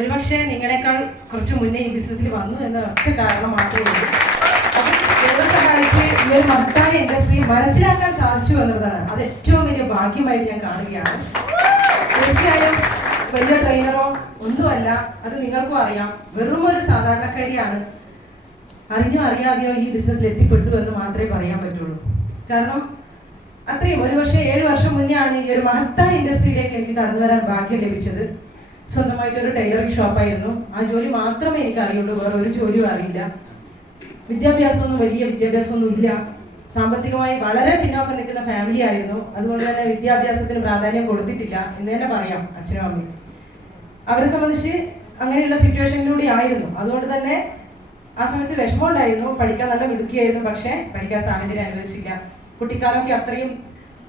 ഒരുപക്ഷെ നിങ്ങളെക്കാൾ കുറച്ച് മുന്നേ ഈ ബിസിനസ്സിൽ വന്നു എന്ന ഒറ്റ കാരണം മാത്രമേ ഉള്ളൂ. ദൈവം സഹായിച്ച് ഈ ഒരു മഹത്തായ ഇൻഡസ്ട്രി മനസ്സിലാക്കാൻ സാധിച്ചു എന്നതാണ് അത് ഏറ്റവും വലിയ ഭാഗ്യമായിട്ട് ഞാൻ കാണുകയാണ്. തീർച്ചയായും വലിയ ട്രെയിനറോ ഒന്നുമല്ല, അത് നിങ്ങൾക്കും അറിയാം. വെറും ഒരു സാധാരണക്കാരിയാണ്. അറിഞ്ഞോ അറിയാതെയോ ഈ ബിസിനസ്സിൽ എത്തിപ്പെട്ടു എന്ന് മാത്രമേ പറയാൻ പറ്റുള്ളൂ. കാരണം അത്രയും ഒരുപക്ഷെ 7 വർഷം മുന്നേ ആണ് ഈ ഒരു മഹത്തായ ഇൻഡസ്ട്രിയിലേക്ക് എനിക്ക് കടന്നു വരാൻ ഭാഗ്യം ലഭിച്ചത്. സ്വന്തമായിട്ടൊരു ടൈലറിംഗ് ഷോപ്പായിരുന്നു. ആ ജോലി മാത്രമേ എനിക്ക് അറിയുള്ളൂ, വേറെ ഒരു ജോലിയും അറിയില്ല. വലിയ വിദ്യാഭ്യാസമൊന്നും ഇല്ല. സാമ്പത്തികമായി വളരെ പിന്നോക്കം നിൽക്കുന്ന ഫാമിലി ആയിരുന്നു. അതുകൊണ്ട് തന്നെ വിദ്യാഭ്യാസത്തിന് പ്രാധാന്യം കൊടുത്തിട്ടില്ല എന്ന് തന്നെ പറയാം അച്ഛനും അമ്മയും. അവരെ സംബന്ധിച്ച് അങ്ങനെയുള്ള സിറ്റുവേഷനിലൂടെ ആയിരുന്നു. അതുകൊണ്ട് തന്നെ ആ സമയത്ത് വിഷമം ഉണ്ടായിരുന്നു. പഠിക്കാൻ നല്ല മിടുക്കിയായിരുന്നു, പക്ഷേ പഠിക്കാൻ സാഹചര്യം അനുവദിച്ചില്ല. കുട്ടിക്കാലമൊക്കെ അത്രയും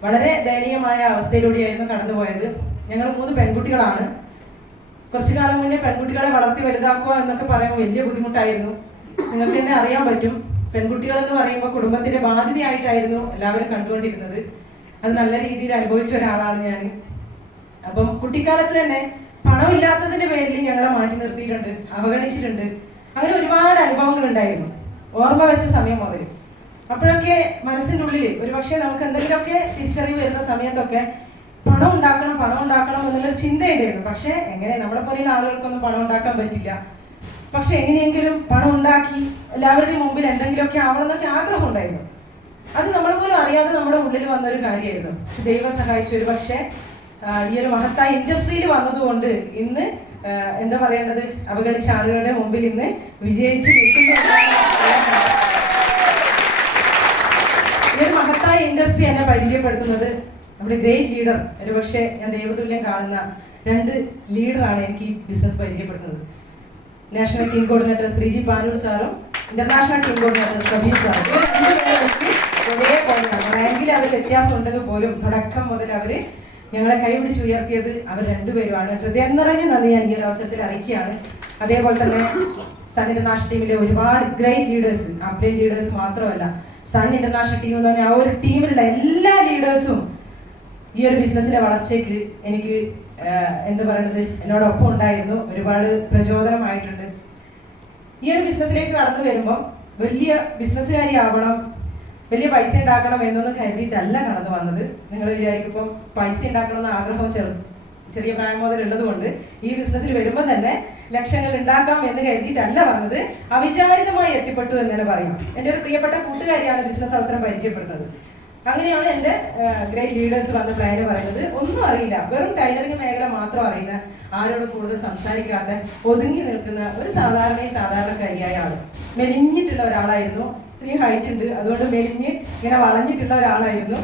വളരെ ദയനീയമായ അവസ്ഥയിലൂടെയായിരുന്നു കടന്നുപോയത്. ഞങ്ങൾ 3 പെൺകുട്ടികളാണ്. കുറച്ചു കാലം മുന്നേ പെൺകുട്ടികളെ വളർത്തി വലുതാക്കുക എന്നൊക്കെ പറയുമ്പോൾ വലിയ ബുദ്ധിമുട്ടായിരുന്നു. നിങ്ങൾക്ക് തന്നെ അറിയാൻ പറ്റും. പെൺകുട്ടികൾ എന്ന് പറയുമ്പോൾ കുടുംബത്തിന്റെ ബാധ്യതയായിട്ടായിരുന്നു എല്ലാവരും കണ്ടുകൊണ്ടിരുന്നത്. അത് നല്ല രീതിയിൽ അനുഭവിച്ച ഒരാളാണ് ഞാൻ. അപ്പം കുട്ടിക്കാലത്ത് തന്നെ പണമില്ലാത്തതിന്റെ പേരിൽ ഞങ്ങളെ മാറ്റി നിർത്തിയിട്ടുണ്ട്, അവഗണിച്ചിട്ടുണ്ട്. അങ്ങനെ ഒരുപാട് അനുഭവങ്ങൾ ഉണ്ടായിരുന്നു ഓർമ്മ വെച്ച സമയം മുതൽ. അപ്പോഴൊക്കെ മനസ്സിൻ്റെ ഉള്ളിൽ ഒരുപക്ഷെ നമുക്ക് എന്തെങ്കിലുമൊക്കെ തിരിച്ചറിവ് വരുന്ന സമയത്തൊക്കെ പണം ഉണ്ടാക്കണം എന്നുള്ളൊരു ചിന്തയുണ്ടായിരുന്നു. പക്ഷെ എങ്ങനെ, നമ്മളെ പോലെയുള്ള ആളുകൾക്കൊന്നും പണം ഉണ്ടാക്കാൻ പറ്റില്ല. പക്ഷെ എങ്ങനെയെങ്കിലും പണം ഉണ്ടാക്കി എല്ലാവരുടെയും മുമ്പിൽ എന്തെങ്കിലുമൊക്കെ ആവണം എന്നൊക്കെ ആഗ്രഹം ഉണ്ടായിരുന്നു. അത് നമ്മളെ പോലും അറിയാതെ നമ്മുടെ ഉള്ളിൽ വന്നൊരു കാര്യമായിരുന്നു. ദൈവം സഹായിച്ചു ഒരുപക്ഷെ ഈ ഒരു മഹത്തായ ഇൻഡസ്ട്രിയിൽ വന്നതുകൊണ്ട് ഇന്ന് എന്താ പറയേണ്ടത്, അവഗണിച്ച ആളുകളുടെ മുമ്പിൽ ഇന്ന് വിജയിച്ച് നിൽക്കുന്ന ഈ ഒരു മഹത്തായ ഇൻഡസ്ട്രി എന്നെ പരിചയപ്പെടുത്തുന്നത് നമ്മുടെ ഗ്രേറ്റ് ലീഡർ, ഒരുപക്ഷെ ഞാൻ ദൈവതുല്യം കാണുന്ന 2 ലീഡറാണ് എനിക്ക് ഈ ബിസിനസ് പരിചയപ്പെടുത്തുന്നത്. National team coordinator Sreeji Panoor സാറും ഇന്റർനാഷണൽ ടീം കോർഡിനേറ്റർ കബീർ സാറും. ഒരേപോലെയാണ്. റാങ്കിൽ അവർ വ്യത്യാസം ഉണ്ടെങ്കിൽ പോലും തുടക്കം മുതൽ അവർ ഞങ്ങളെ കൈപിടിച്ച് ഉയർത്തിയത് അവർ 2 പേരുമാണ്. ഹൃദയം നിറഞ്ഞ നന്ദി ഞാൻ ഈ ഒരു അവസരത്തിൽ അറിയിക്കുകയാണ്. അതേപോലെ തന്നെ സൺ ഇന്റർനാഷണൽ ടീമിലെ ഒരുപാട് ഗ്രേറ്റ് ലീഡേഴ്സ്, അപ്ലൈൻ ലീഡേഴ്സ് മാത്രമല്ല, സൺ ഇന്റർനാഷണൽ ടീം എന്ന് പറഞ്ഞാൽ ആ ഒരു ടീമിലുള്ള എല്ലാ ലീഡേഴ്സും ഈ ഒരു ബിസിനസ്സിന്റെ വളർച്ചയ്ക്ക് എനിക്ക് എന്താ പറയണത് എന്നോടൊപ്പം ഉണ്ടായിരുന്നു. ഒരുപാട് പ്രചോദനമായിട്ടുണ്ട്. ഈ ഒരു ബിസിനസ്സിലേക്ക് കടന്നു വരുമ്പോൾ വലിയ ബിസിനസ്സുകാരി ആവണം, വലിയ പൈസ ഉണ്ടാക്കണം എന്നൊന്നും കരുതിയിട്ടല്ല കടന്നു വന്നത്. നിങ്ങൾ വിചാരിക്കുമ്പം പൈസ ഉണ്ടാക്കണം എന്ന ആഗ്രഹം ചെറിയ പ്രായം മുതൽ ഉള്ളത് കൊണ്ട് ഈ ബിസിനസ്സിൽ വരുമ്പോൾ തന്നെ ലക്ഷങ്ങൾ ഉണ്ടാക്കാം എന്ന് കരുതിയിട്ടല്ല വന്നത്. അവിചാരിതമായി എത്തിപ്പെട്ടു എന്ന് തന്നെ പറയാം. എൻ്റെ ഒരു പ്രിയപ്പെട്ട കൂട്ടുകാരിയാണ് ബിസിനസ് അവസരം പരിചയപ്പെടുന്നത്. അങ്ങനെയാണ് എൻ്റെ ഗ്രേറ്റ് ലീഡേഴ്സ് വന്ന പ്ലാന് പറയുന്നത്. ഒന്നും അറിയില്ല, വെറും ടൈലറിംഗ് മേഖല മാത്രം അറിയുന്ന, ആരോട് കൂടുതൽ സംസാരിക്കാത്ത, ഒതുങ്ങി നിൽക്കുന്ന ഒരു സാധാരണക്കാരിയായ ആൾ. മെലിഞ്ഞിട്ടുള്ള ഒരാളായിരുന്നു. ഇത്രയും ഹൈറ്റ് ഉണ്ട്, അതുകൊണ്ട് മെലിഞ്ഞ് ഇങ്ങനെ വളഞ്ഞിട്ടുള്ള ഒരാളായിരുന്നു.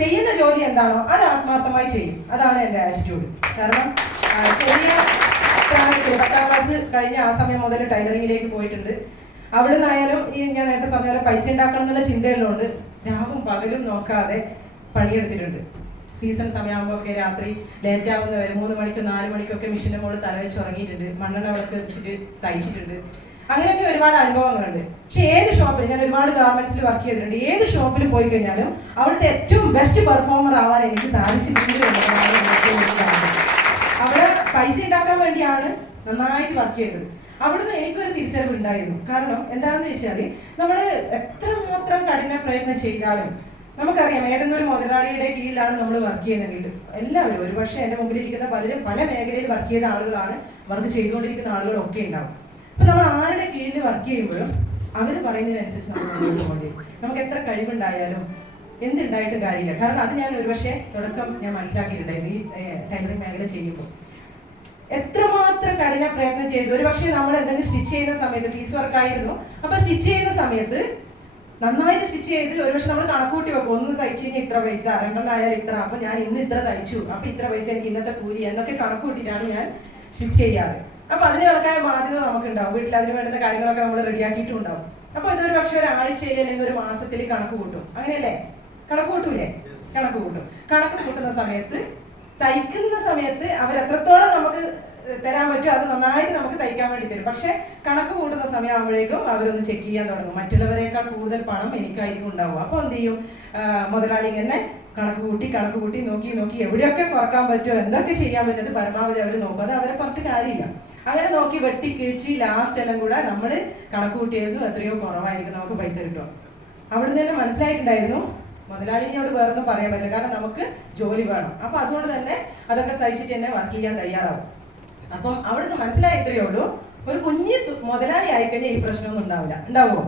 ചെയ്യുന്ന ജോലി എന്താണോ അത് ആത്മാർത്ഥമായി ചെയ്യും. അതാണ് എൻ്റെ ആറ്റിറ്റ്യൂഡ്. കാരണം ചെറിയ പ്രായത്തിൽ 10ാം ക്ലാസ് കഴിഞ്ഞ ആ സമയം മുതൽ ടൈലറിങ്ങിലേക്ക് പോയിട്ടുണ്ട്. അവിടെ നിന്നായാലും ഈ ഞാൻ നേരത്തെ പറഞ്ഞ പോലെ പൈസ ഉണ്ടാക്കണം എന്നുള്ള ചിന്തയുള്ളതുകൊണ്ട് രാവും പകലും നോക്കാതെ പണിയെടുത്തിട്ടുണ്ട്. സീസൺ സമയമാകുമ്പോൾ ഒക്കെ രാത്രി ലേറ്റ് ആവുന്നവരെ 3 മണിക്ക് 4 മണിക്കൊക്കെ മെഷീൻ്റെ മുകളിൽ തലവെച്ച് ഉറങ്ങിയിട്ടുണ്ട്. മണ്ണെണ്ണ വിളക്ക് വെച്ചിട്ട് തയ്ച്ചിട്ടുണ്ട്. അങ്ങനെയൊക്കെ ഒരുപാട് അനുഭവങ്ങളുണ്ട്. പക്ഷെ ഏത് ഷോപ്പിൽ, ഞാൻ ഒരുപാട് ഗാർമെന്റ്സിൽ വർക്ക് ചെയ്തിട്ടുണ്ട്, ഏത് ഷോപ്പിൽ പോയി കഴിഞ്ഞാലും അവിടുത്തെ ഏറ്റവും ബെസ്റ്റ് പെർഫോമർ ആവാൻ എനിക്ക് സാധിച്ചിട്ടുണ്ട് എന്നുള്ളതാണ്. അവിടെ പൈസ ഉണ്ടാക്കാൻ വേണ്ടിയാണ് നന്നായിട്ട് വർക്ക് ചെയ്തത്. അവിടുന്ന് എനിക്കൊരു തിരിച്ചറിവ് ഉണ്ടായിരുന്നു. കാരണം എന്താണെന്ന് വെച്ചാൽ നമ്മൾ എത്രമാത്രം കഠിന പ്രയത്നം ചെയ്താലും നമുക്കറിയാം, ഏതെങ്കിലും ഒരു മുതലാളിയുടെ കീഴിലാണ് നമ്മൾ വർക്ക് ചെയ്യുന്നതെങ്കിൽ എല്ലാവരും, ഒരുപക്ഷെ എൻ്റെ മുമ്പിലിരിക്കുന്ന പലരും പല മേഖലയിൽ വർക്ക് ചെയ്ത ആളുകളാണ്, വർക്ക് ചെയ്തുകൊണ്ടിരിക്കുന്ന ആളുകളൊക്കെ ഉണ്ടാവും. അപ്പൊ നമ്മൾ ആരുടെ കീഴിൽ വർക്ക് ചെയ്യുമ്പോഴും അവർ പറയുന്നതിനനുസരിച്ച് നമ്മൾ മുന്നോട്ട് പോകേണ്ടി. നമുക്ക് എത്ര കഴിവുണ്ടായാലും എന്തുണ്ടായിട്ടും കാര്യമില്ല. കാരണം അത് ഞാൻ ഒരുപക്ഷെ തുടക്കം ഞാൻ മനസ്സിലാക്കിയിട്ടുണ്ടായിരുന്നു. ഈ ടൈലറിംഗ് മേഖല ചെയ്യുമ്പോൾ എത്രമാത്രം കഠിന പ്രയത്നം ചെയ്തു. ഒരുപക്ഷെ നമ്മൾ എന്തെങ്കിലും സ്റ്റിച്ച് ചെയ്യുന്ന സമയത്ത്, പീസ് വർക്ക് ആയിരുന്നു, അപ്പൊ സ്റ്റിച്ച് ചെയ്യുന്ന സമയത്ത് നന്നായിട്ട് സ്റ്റിച്ച് ചെയ്ത് ഒരുപക്ഷെ നമ്മൾ കണക്കൂട്ടി വെക്കും. 1 തയ്ച്ചു കഴിഞ്ഞാൽ ഇത്ര പൈസ, 2 ആയാലും ഇത്ര, അപ്പൊ ഞാൻ ഇന്ന് ഇത്ര തയ്ച്ചു, അപ്പൊ ഇത്ര പൈസ എനിക്ക് ഇന്നത്തെ കൂലി എന്നൊക്കെ കണക്കൂട്ടിയിട്ടാണ് ഞാൻ സ്റ്റിച്ച് ചെയ്യാറ്. അപ്പൊ അതിന് കണക്കായ ബാധ്യത നമുക്കുണ്ടാവും. വീട്ടിൽ അതിന് വേണ്ടുന്ന കാര്യങ്ങളൊക്കെ നമ്മൾ റെഡിയാക്കിയിട്ടും ഉണ്ടാവും. അപ്പൊ ഇതൊരു പക്ഷെ ഒരു ആഴ്ചയിൽ അല്ലെങ്കിൽ ഒരു മാസത്തിൽ കണക്ക് കൂട്ടും. അങ്ങനെയല്ലേ? കണക്ക് കൂട്ടൂലേ? കണക്ക് കൂട്ടും. കണക്ക് കൂട്ടുന്ന സമയത്ത്, തയ്ക്കുന്ന സമയത്ത് അവരെത്രത്തോളം നമുക്ക് തരാൻ പറ്റും അത് നന്നായിട്ട് നമുക്ക് തയ്ക്കാൻ വേണ്ടി തരും. പക്ഷെ കണക്ക് കൂട്ടുന്ന സമയമാകുമ്പോഴേക്കും അവരൊന്ന് ചെക്ക് ചെയ്യാൻ തുടങ്ങും. മറ്റുള്ളവരെക്കാൾ കൂടുതൽ പണം എനിക്കായിരിക്കും ഉണ്ടാവുക. അപ്പോൾ എന്ത് ചെയ്യും, മുതലാളി ഇങ്ങനെ കണക്ക് കൂട്ടി നോക്കി എവിടെയൊക്കെ കുറക്കാൻ പറ്റുമോ, എന്തൊക്കെ ചെയ്യാൻ പറ്റും, അത് പരമാവധി അവർ നോക്കും. അത് അവരെ പറഞ്ഞിട്ട് കാര്യമില്ല. അങ്ങനെ നോക്കി വെട്ടിക്കിഴിച്ച് ലാസ്റ്റ് എല്ലാം കൂടെ നമ്മൾ കണക്ക് കൂട്ടിയായിരുന്നു എത്രയോ കുറവായിരിക്കും നമുക്ക് പൈസ കിട്ടുക. അവിടുന്ന് തന്നെ മനസ്സിലായിട്ടുണ്ടായിരുന്നു മുതലാളിയോട് വേറൊന്നും പറയാൻ പറ്റില്ല, കാരണം നമുക്ക് ജോലി വേണം. അപ്പൊ അതുകൊണ്ട് തന്നെ അതൊക്കെ സഹിച്ചിട്ട് തന്നെ വർക്ക് ചെയ്യാൻ തയ്യാറാവും. അപ്പം അവിടുന്ന് മനസ്സിലായി ഇത്രയേ ഉള്ളൂ, ഒരു കുഞ്ഞ് മുതലാളി ആയിക്കഴിഞ്ഞാൽ ഈ പ്രശ്നമൊന്നും ഉണ്ടാവില്ല. ഉണ്ടാവുമോ?